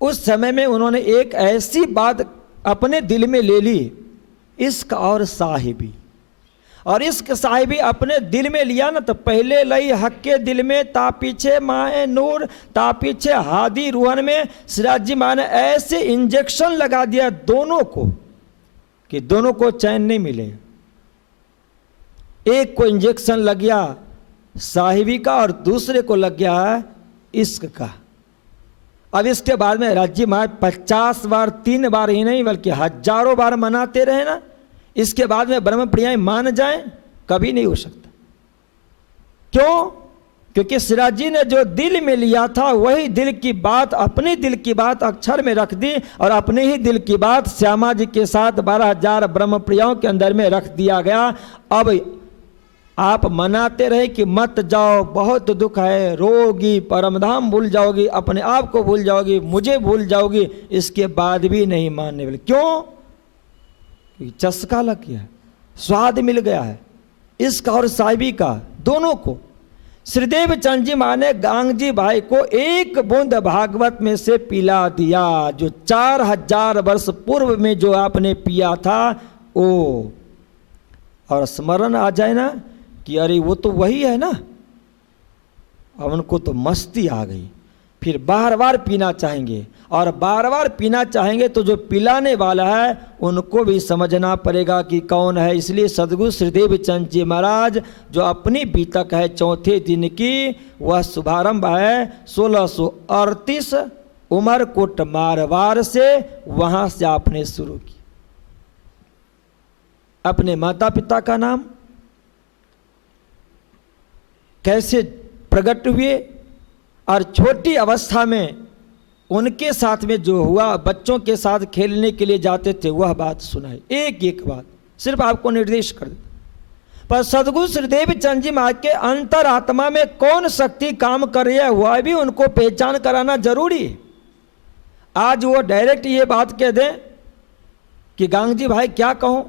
उस समय में उन्होंने एक ऐसी बात अपने दिल में ले ली, इश्क और साहिबी। और इश्क साहिबी अपने दिल में लिया ना, तो पहले लई हक के दिल में, ता पीछे माए नूर, ता पीछे हादी रूहन में सिराज जी माँ ने ऐसे इंजेक्शन लगा दिया दोनों को कि दोनों को चैन नहीं मिले। एक को इंजेक्शन लग गया साहिबी का और दूसरे को लग गया इश्क का। अब इसके बाद में राज्य माँ 50 बार, 3 बार ही नहीं बल्कि हजारों बार मनाते रहे ना, इसके बाद में ब्रह्म प्रियाएं मान जाएं, कभी नहीं हो सकता। क्यों? क्योंकि सिराज जी ने जो दिल में लिया था वही दिल की बात, अपने दिल की बात अक्षर में रख दी, और अपने ही दिल की बात श्यामा जी के साथ 12,000 ब्रह्म प्रियाओं के अंदर में रख दिया गया। अब आप मनाते रहे कि मत जाओ, बहुत दुख है, रोगी, परमधाम भूल जाओगी, अपने आप को भूल जाओगी, मुझे भूल जाओगी, इसके बाद भी नहीं मानने वाले। क्यों? चस्का लग गया, स्वाद मिल गया है इश्क और साहिबी का दोनों को। श्रीदेव चंद जी माँ ने गांगजी भाई को एक बूंद भागवत में से पिला दिया, जो 4000 वर्ष पूर्व में जो आपने पिया था वो, और स्मरण आ जाए ना कि अरे वो तो वही है ना। अब उनको तो मस्ती आ गई, फिर बार बार पीना चाहेंगे, और बार बार पीना चाहेंगे तो जो पिलाने वाला है उनको भी समझना पड़ेगा कि कौन है। इसलिए सदगुरु श्रीदेव चंद जी महाराज जो अपनी बीतक है चौथे दिन की, वह शुभारंभ है 1638 उमरकोट मारवाड़ से, वहां से आपने शुरू की। अपने माता पिता का नाम कैसे प्रकट हुए, और छोटी अवस्था में उनके साथ में जो हुआ, बच्चों के साथ खेलने के लिए जाते थे, वह बात सुनाई, एक एक बात सिर्फ आपको निर्देश कर देता। पर सदगुरु श्रीदेव चंद जी महाराज के अंतर आत्मा में कौन शक्ति काम कर रही है, वह भी उनको पहचान कराना जरूरी है। आज वो डायरेक्ट ये बात कह दें कि गांगजी भाई क्या कहूं,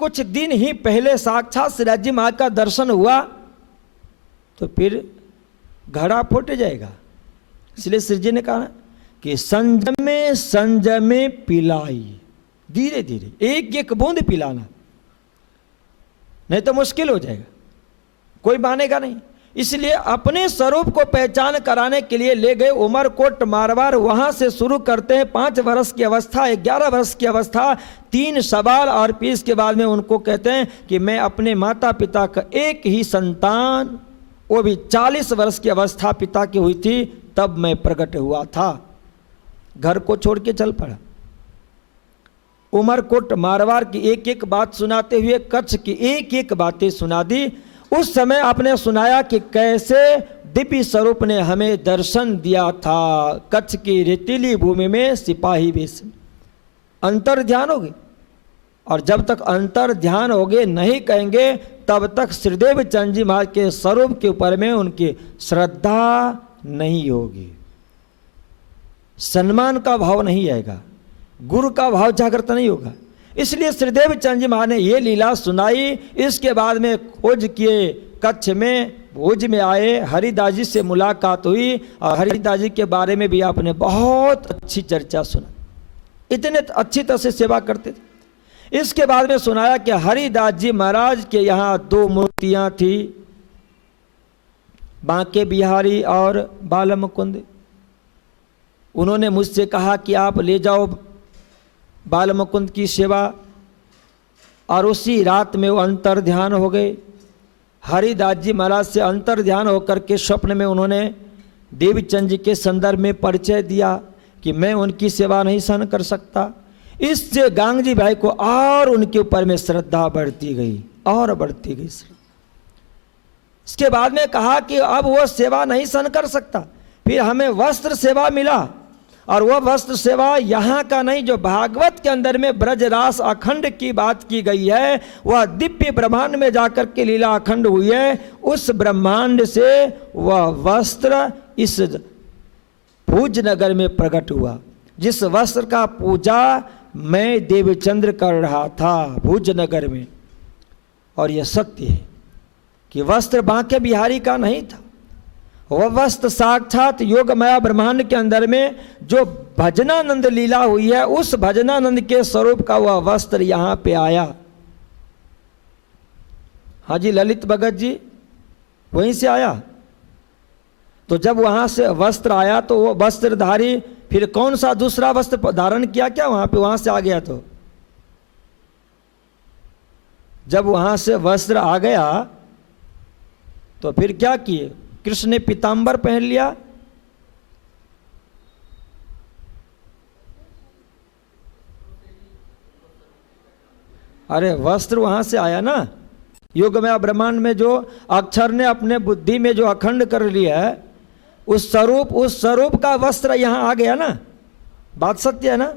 कुछ दिन ही पहले साक्षात सिराज जी महाराज का दर्शन हुआ तो फिर घड़ा फूट जाएगा। इसलिए श्री जी ने कहा कि संजमे संजमे पिलाई, धीरे धीरे एक एक बूंद पिलाना, नहीं तो मुश्किल हो जाएगा, कोई मानेगा नहीं। इसलिए अपने स्वरूप को पहचान कराने के लिए ले गए उमरकोट मारवाड़। वहां से शुरू करते हैं 5 वर्ष की अवस्था, 11 वर्ष की अवस्था, 3 सवाल, और फिर इसके बाद में उनको कहते हैं कि मैं अपने माता पिता का एक ही संतान, वो भी 40 वर्ष की अवस्था पिता की हुई थी तब मैं प्रकट हुआ था। घर को छोड़ के चल पड़ा। उमरकोट मारवाड़ की एक एक बात सुनाते हुए कच्छ की एक एक बातें सुना दी। उस समय आपने सुनाया कि कैसे दिव्य स्वरूप ने हमें दर्शन दिया था कच्छ की रेतीली भूमि में सिपाही वेश। अंतर ध्यान होगी, और जब तक अंतर ध्यान होगे नहीं कहेंगे तब तक श्रीदेव चंद जी महाराज के स्वरूप के ऊपर में उनकी श्रद्धा नहीं होगी, सम्मान का भाव नहीं आएगा, गुरु का भाव जागृत नहीं होगा। इसलिए श्रीदेव चंद जी महाराज ने ये लीला सुनाई। इसके बाद में खोज किए, कच्छ में भुज में आए, हरिदास जी से मुलाकात हुई, और हरिदास जी के बारे में भी आपने बहुत अच्छी चर्चा सुना, इतने अच्छी तरह से सेवा करते थे। इसके बाद में सुनाया कि हरिदास जी महाराज के यहाँ 2 मूर्तियाँ थी, बांके बिहारी और बाल मुकुंद। उन्होंने मुझसे कहा कि आप ले जाओ बाल मुकुंद की सेवा, और उसी रात में वो अंतर ध्यान हो गए। हरिदास जी महाराज से अंतर ध्यान होकर के स्वप्न में उन्होंने देवचंद जी के संदर्भ में परिचय दिया कि मैं उनकी सेवा नहीं सहन कर सकता। इससे गांगजी भाई को और उनके ऊपर में श्रद्धा बढ़ती गई और बढ़ती गई। इसके बाद में कहा कि अब वो सेवा नहीं सहन कर सकता। फिर हमें वस्त्र सेवा मिला, और वह वस्त्र सेवा यहाँ का नहीं, जो भागवत के अंदर में ब्रजरास अखंड की बात की गई है, वह दिव्य ब्रह्मांड में जाकर के लीला अखंड हुई है। उस ब्रह्मांड से वह वस्त्र इस भुज नगर में प्रकट हुआ, जिस वस्त्र का पूजा मैं देवचंद्र कर रहा था भुज नगर में। और यह सत्य है कि वस्त्र बांके बिहारी का नहीं था, वह वस्त्र साक्षात योग माया ब्रह्मांड के अंदर में जो भजनानंद लीला हुई है, उस भजनानंद के स्वरूप का वह वस्त्र यहां पे आया। हाँ जी, ललित भगत जी वहीं से आया। तो जब वहां से वस्त्र आया तो वो वस्त्रधारी फिर कौन सा दूसरा वस्त्र धारण किया क्या वहां पे, वहां से आ गया। तो जब वहां से वस्त्र आ गया तो फिर क्या किए, कृष्ण ने पीतांबर पहन लिया। अरे वस्त्र वहां से आया ना, योगमय ब्रह्मांड में जो अक्षर ने अपने बुद्धि में जो अखंड कर लिया है, उस स्वरूप का वस्त्र यहां आ गया ना। बात सत्य है ना।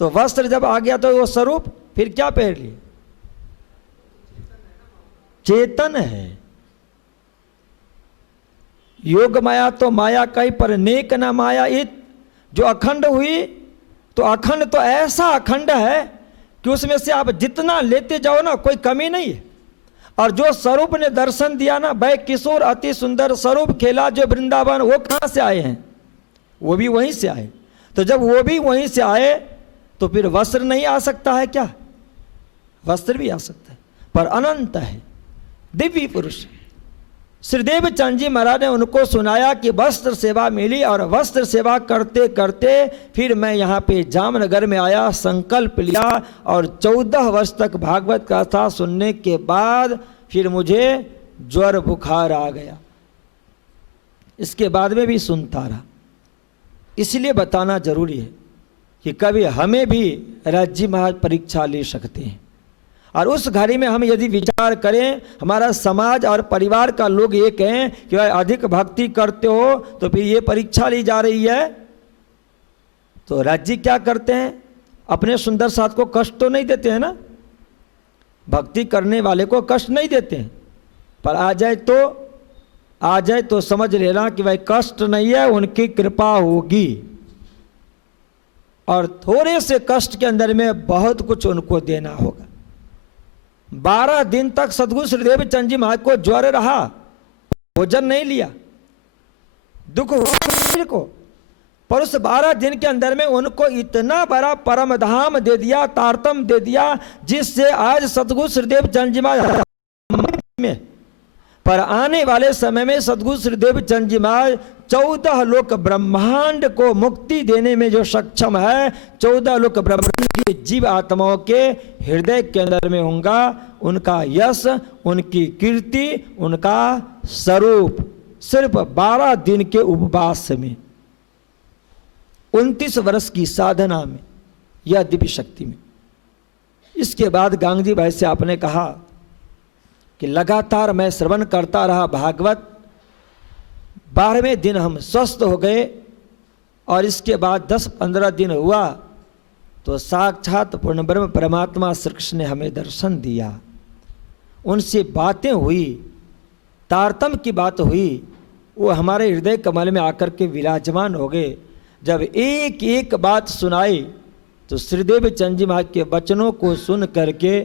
तो वस्त्र जब आ गया तो वो स्वरूप फिर क्या पहन लिए, चेतन है। योग माया तो माया कई पर नेक न माया इत, जो अखंड हुई तो अखंड तो ऐसा अखंड है कि उसमें से आप जितना लेते जाओ ना कोई कमी नहीं है। और जो स्वरूप ने दर्शन दिया ना, वह किशोर अति सुंदर स्वरूप खेला जो वृंदावन, वो कहाँ से आए हैं, वो भी वहीं से आए। तो जब वो भी वहीं से आए तो फिर वस्त्र नहीं आ सकता है क्या, वस्त्र भी आ सकता है, पर अनंत है, दिव्य पुरुष। श्रीदेव चंद जी महाराज ने उनको सुनाया कि वस्त्र सेवा मिली, और वस्त्र सेवा करते करते फिर मैं यहाँ पे जामनगर में आया, संकल्प लिया, और 14 वर्ष तक भागवत कथा सुनने के बाद फिर मुझे ज्वर बुखार आ गया। इसके बाद में भी सुनता रहा। इसलिए बताना जरूरी है कि कभी हमें भी राज्य महाराज परीक्षा ले सकते हैं। और उस घड़ी में हम यदि विचार करें, हमारा समाज और परिवार का लोग ये कहें कि भाई अधिक भक्ति करते हो तो फिर ये परीक्षा ली जा रही है, तो राज्य क्या करते हैं, अपने सुंदर साथ को कष्ट तो नहीं देते हैं ना, भक्ति करने वाले को कष्ट नहीं देते हैं, पर आ जाए तो समझ लेना कि भाई कष्ट नहीं है, उनकी कृपा होगी। और थोड़े से कष्ट के अंदर में बहुत कुछ उनको देना होगा। 12 दिन तक सदगुरु श्रीदेव चंद जी महाराज को ज्वर रहा, भोजन नहीं लिया, दुख हुआ शरीर को, पर उस 12 दिन के अंदर में उनको इतना बड़ा परम धाम दे दिया, तारतम दे दिया, जिससे आज सतगुरु श्रीदेव चंद जी महाराज में, पर आने वाले समय में सतगुरु श्रीदेव चंद जी महाराज 14 लोक ब्रह्मांड को मुक्ति देने में जो सक्षम है, 14 लोक ब्रह्मांड की जीव आत्माओं के हृदय के अंदर में होगा उनका यश, उनकी कीर्ति, उनका स्वरूप, सिर्फ 12 दिन के उपवास में, 29 वर्ष की साधना में, या दिव्य शक्ति में। इसके बाद गांगजी भाई से आपने कहा कि लगातार मैं श्रवण करता रहा भागवत, 12वें दिन हम स्वस्थ हो गए, और इसके बाद 10-15 दिन हुआ तो साक्षात पूर्ण ब्रह्म परमात्मा श्री कृष्ण ने हमें दर्शन दिया, उनसे बातें हुई, तारतम की बात हुई, वो हमारे हृदय कमल में आकर के विराजमान हो गए। जब एक एक बात सुनाई तो श्रीदेव चंद जी महाराज के वचनों को सुन करके,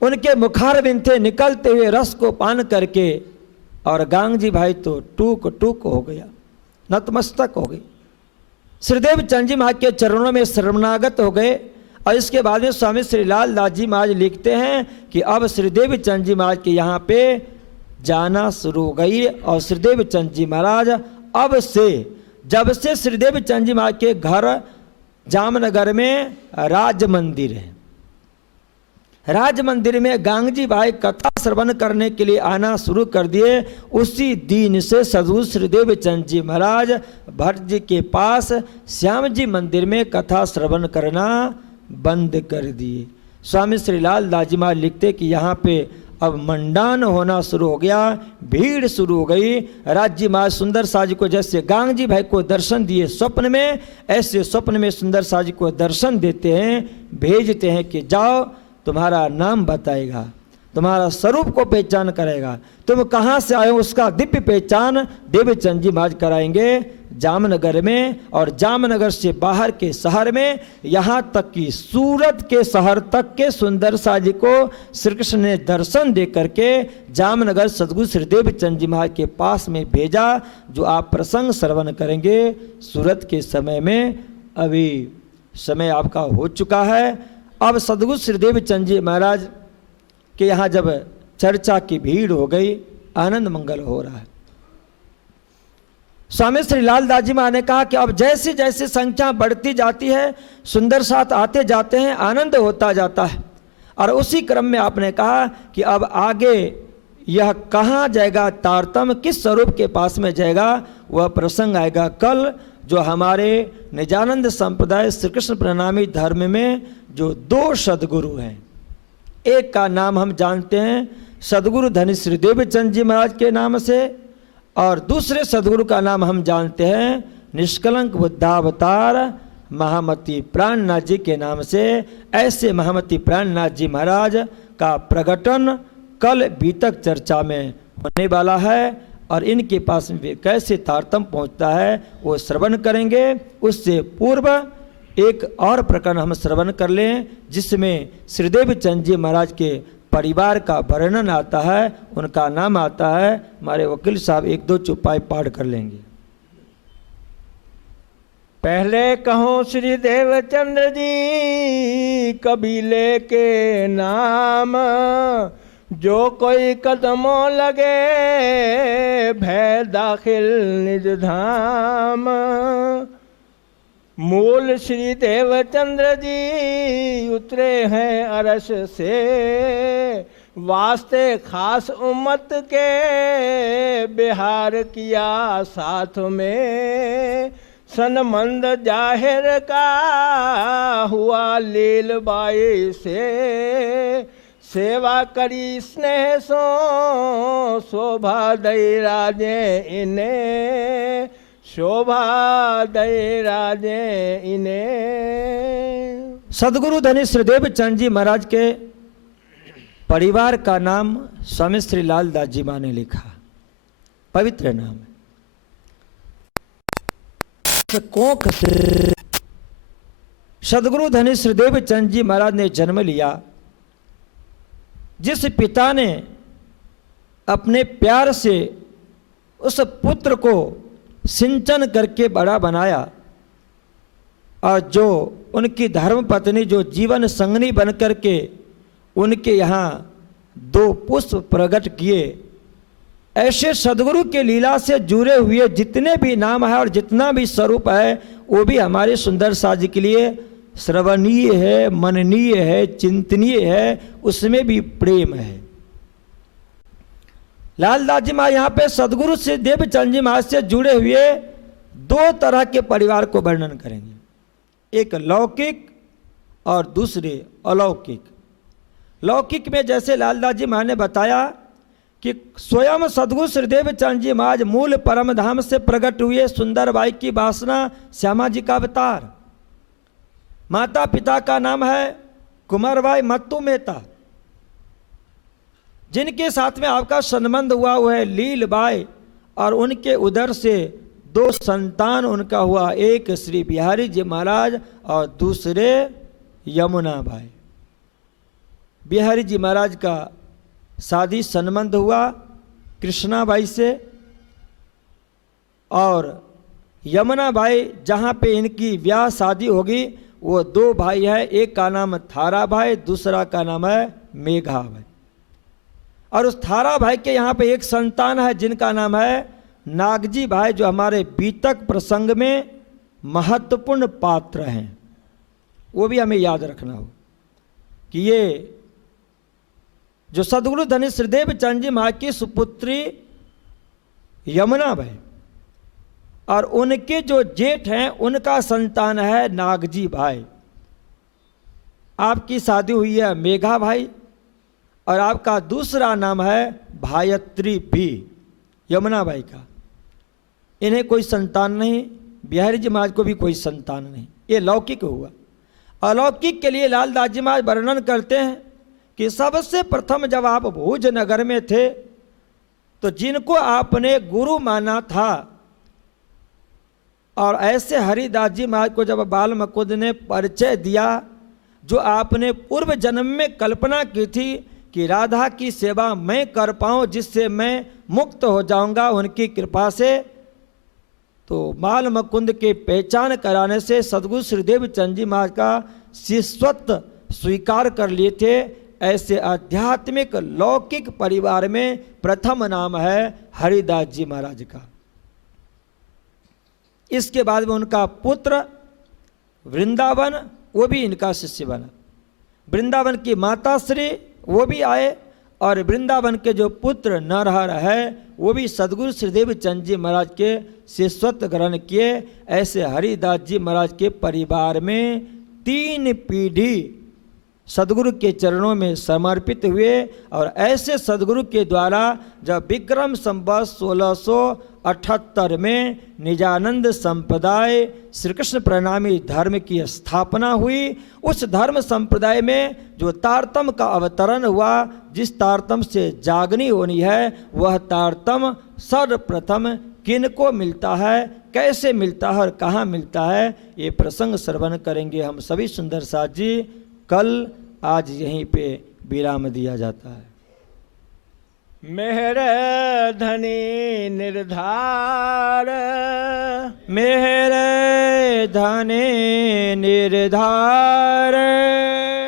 उनके मुखारबिंद से निकलते हुए रस को पान करके, और गांगजी भाई तो टूक टूक हो गया, नतमस्तक हो गई, श्रीदेव चंद जी महाराज के चरणों में शरणागत हो गए। और इसके बाद में स्वामी श्री लाल दास जी महाराज लिखते हैं कि अब श्रीदेव चंद जी महाराज के यहाँ पे जाना शुरू हो गई, और श्रीदेव चंद जी महाराज अब से, जब से श्रीदेव चंद जी महाराज के घर जामनगर में राज मंदिर है, राज मंदिर में गांगजी भाई कथा श्रवण करने के लिए आना शुरू कर दिए, उसी दिन से सदगुरु श्रीदेव चंद जी महाराज भट्ट जी के पास श्याम जी मंदिर में कथा श्रवण करना बंद कर दिए। स्वामी श्री लाल दास जी महाराज लिखते कि यहाँ पे अब मंडान होना शुरू हो गया, भीड़ शुरू हो गई। राज्य महाराज सुंदर साज को जैसे गांगजी भाई को दर्शन दिए स्वप्न में, ऐसे स्वप्न में सुंदर साज को दर्शन देते हैं, भेजते हैं कि जाओ तुम्हारा नाम बताएगा, तुम्हारा स्वरूप को पहचान करेगा, तुम कहाँ से आए हो उसका दिव्य पहचान देवचंद जी महाराज कराएंगे जामनगर में, और जामनगर से बाहर के शहर में, यहाँ तक कि सूरत के शहर तक के सुंदर साजी को श्री कृष्ण ने दर्शन दे करके जामनगर सदगुरु श्रीदेव चंद जी महाराज के पास में भेजा, जो आप प्रसंग श्रवण करेंगे सूरत के समय में। अभी समय आपका हो चुका है। अब सदगुरु श्रीदेव चंद जी महाराज के यहाँ जब चर्चा की भीड़ हो गई, आनंद मंगल हो रहा है, स्वामी श्री लाल दास जी महाराज ने कहा कि अब जैसे जैसे संख्या बढ़ती जाती है, सुंदर साथ आते जाते हैं, आनंद होता जाता है, और उसी क्रम में आपने कहा कि अब आगे यह कहाँ जाएगा, तारतम किस स्वरूप के पास में जाएगा, वह प्रसंग आएगा कल। जो हमारे निजानंद संप्रदाय श्री कृष्ण प्रणामी धर्म में जो 2 सदगुरु हैं, एक का नाम हम जानते हैं सदगुरु धनी श्रीदेव चंद जी महाराज के नाम से, और दूसरे सदगुरु का नाम हम जानते हैं निष्कलंक बुद्धावतार महामती प्राणनाथ जी के नाम से। ऐसे महामती प्राणनाथ जी महाराज का प्रकटन कल बीतक चर्चा में होने वाला है, और इनके पास में कैसे तारतम पहुंचता है वो श्रवण करेंगे। उससे पूर्व एक और प्रकरण हम श्रवण कर लें, जिसमें श्रीदेव चंद जी महाराज के परिवार का वर्णन आता है, उनका नाम आता है। हमारे वकील साहब 1-2 चौपाई पाठ कर लेंगे। पहले कहो श्री देवचंद्र जी कबीले के नाम, जो कोई कदमों लगे भय दाखिल निज धाम। मूल श्री देवचंद्र जी उतरे हैं अरश से, वास्ते खास उम्मत के बिहार किया साथ में। सनमंद जाहिर का हुआ लील बाई से, सेवा करी स्नेह सो शोभा दई राजे इन्हें, शोभा दई राजे इन्हें। सदगुरु धनी श्रीदेव चंद जी महाराज के परिवार का नाम स्वामी श्री लाल दास जी मां ने लिखा, पवित्र नाम है। कोख से सदगुरु धनी श्रीदेव चंद जी महाराज ने जन्म लिया। जिस पिता ने अपने प्यार से उस पुत्र को सिंचन करके बड़ा बनाया, और जो उनकी धर्म पत्नी जो जीवन संगनी बन करके उनके यहाँ 2 पुष्प प्रकट किए। ऐसे सदगुरु के लीला से जुड़े हुए जितने भी नाम है और जितना भी स्वरूप है वो भी हमारे सुंदर साज के लिए श्रवणीय है, मननीय है, चिंतनीय है, उसमें भी प्रेम है। लालदास जी महाराज यहाँ पे सदगुरु श्री देवचंद जी महाराज से जुड़े हुए 2 तरह के परिवार को वर्णन करेंगे, एक लौकिक और दूसरे अलौकिक। लौकिक में जैसे लालदास जी महाराज ने बताया कि स्वयं सदगुरु श्रीदेव चंद जी महाराज मूल परम धाम से प्रकट हुए, सुंदर बाई की वासना, श्यामा जी का अवतार। माता पिता का नाम है कुमारबाई मत्तू मेहता। जिनके साथ में आपका संबंध हुआ वो है लीलबाई, और उनके उदर से 2 संतान उनका हुआ, एक श्री बिहारी जी महाराज और दूसरे यमुना बाई। बिहारी जी महाराज का शादी संबंध हुआ कृष्णाबाई से, और यमुना बाई जहाँ पे इनकी ब्याह शादी होगी वो 2 भाई है, एक का नाम थारा भाई, दूसरा का नाम है मेघा भाई। और उस थारा भाई के यहाँ पे एक संतान है जिनका नाम है नागजी भाई, जो हमारे बीतक प्रसंग में महत्वपूर्ण पात्र हैं। वो भी हमें याद रखना हो कि ये जो सदगुरु धनी श्रीदेव चंद जी महाराज की सुपुत्री यमुना भाई और उनके जो जेठ हैं उनका संतान है नागजी भाई। आपकी शादी हुई है मेघा भाई और आपका दूसरा नाम है भायत्री भी, यमुना बाई का। इन्हें कोई संतान नहीं, बिहारी जी महाराज को भी कोई संतान नहीं। ये लौकिक हुआ। अलौकिक के लिए लालदास जी महाराज वर्णन करते हैं कि सबसे प्रथम जब आप भूज नगर में थे तो जिनको आपने गुरु माना था, और ऐसे हरिदास जी महाराज को जब बाल मुकुंद ने परिचय दिया, जो आपने पूर्व जन्म में कल्पना की थी कि राधा की सेवा मैं कर पाऊं जिससे मैं मुक्त हो जाऊंगा उनकी कृपा से, तो बाल मुकुंद के पहचान कराने से सदगुरु श्रीदेव चंद जी महाराज का शिष्यत्व स्वीकार कर लिए थे। ऐसे आध्यात्मिक लौकिक परिवार में प्रथम नाम है हरिदास जी महाराज का। इसके बाद में उनका पुत्र वृंदावन, वो भी इनका शिष्य बना। वृंदावन की माता श्री वो भी आए, और वृंदावन के जो पुत्र नरहर है वो भी सदगुरु श्रीदेव चंद जी महाराज के शिष्यत्व ग्रहण किए। ऐसे हरिदास जी महाराज के परिवार में 3 पीढ़ी सदगुरु के चरणों में समर्पित हुए। और ऐसे सदगुरु के द्वारा जब विक्रम संवत 1678 में निजानंद संप्रदाय श्री कृष्ण प्रणामी धर्म की स्थापना हुई, उस धर्म संप्रदाय में जो तारतम का अवतरण हुआ, जिस तारतम से जागनी होनी है, वह तारतम सर्वप्रथम किनको मिलता है, कैसे मिलता है और कहाँ मिलता है, ये प्रसंग श्रवण करेंगे हम सभी सुंदर साथ जी। कल आज यहीं पे विराम दिया जाता है। मेहर धनी निर्धार, मेहर धनी निर्धार,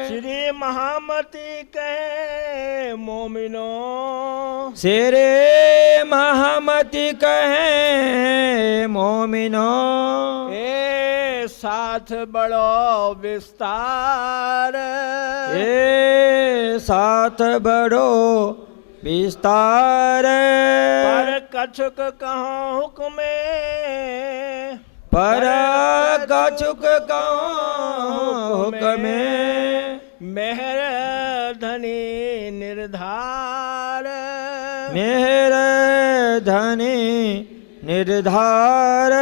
श्री महामती कहे मोमिनो, शेरे महामती कहे मोमिनो, साथ बड़ो विस्तार, ए साथ बड़ो विस्तार, पर कछुक कहो हुक्मे, पर कछुक कहो हुक्मे, मेहर धनी निर्धार, मेहर धनी निर्धार,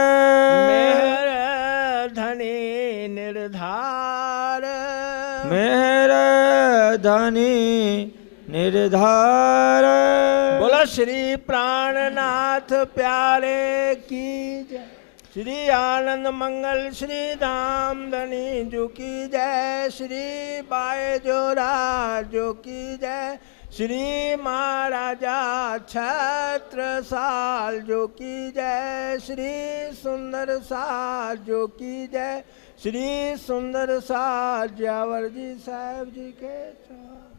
मेहर धनी निर्धार, मेहर धनी निर्धार। बोलो श्री प्राणनाथ प्यारे की जय, श्री आनंद मंगल श्री धाम धनी जो की जय, श्री बाय जो राजो की जय, श्री महाराजा छत्रसाल जो की जय, श्री सुंदर साल जो की जय, श्री सुंदर साज जावर जी साहेब जी के चरण।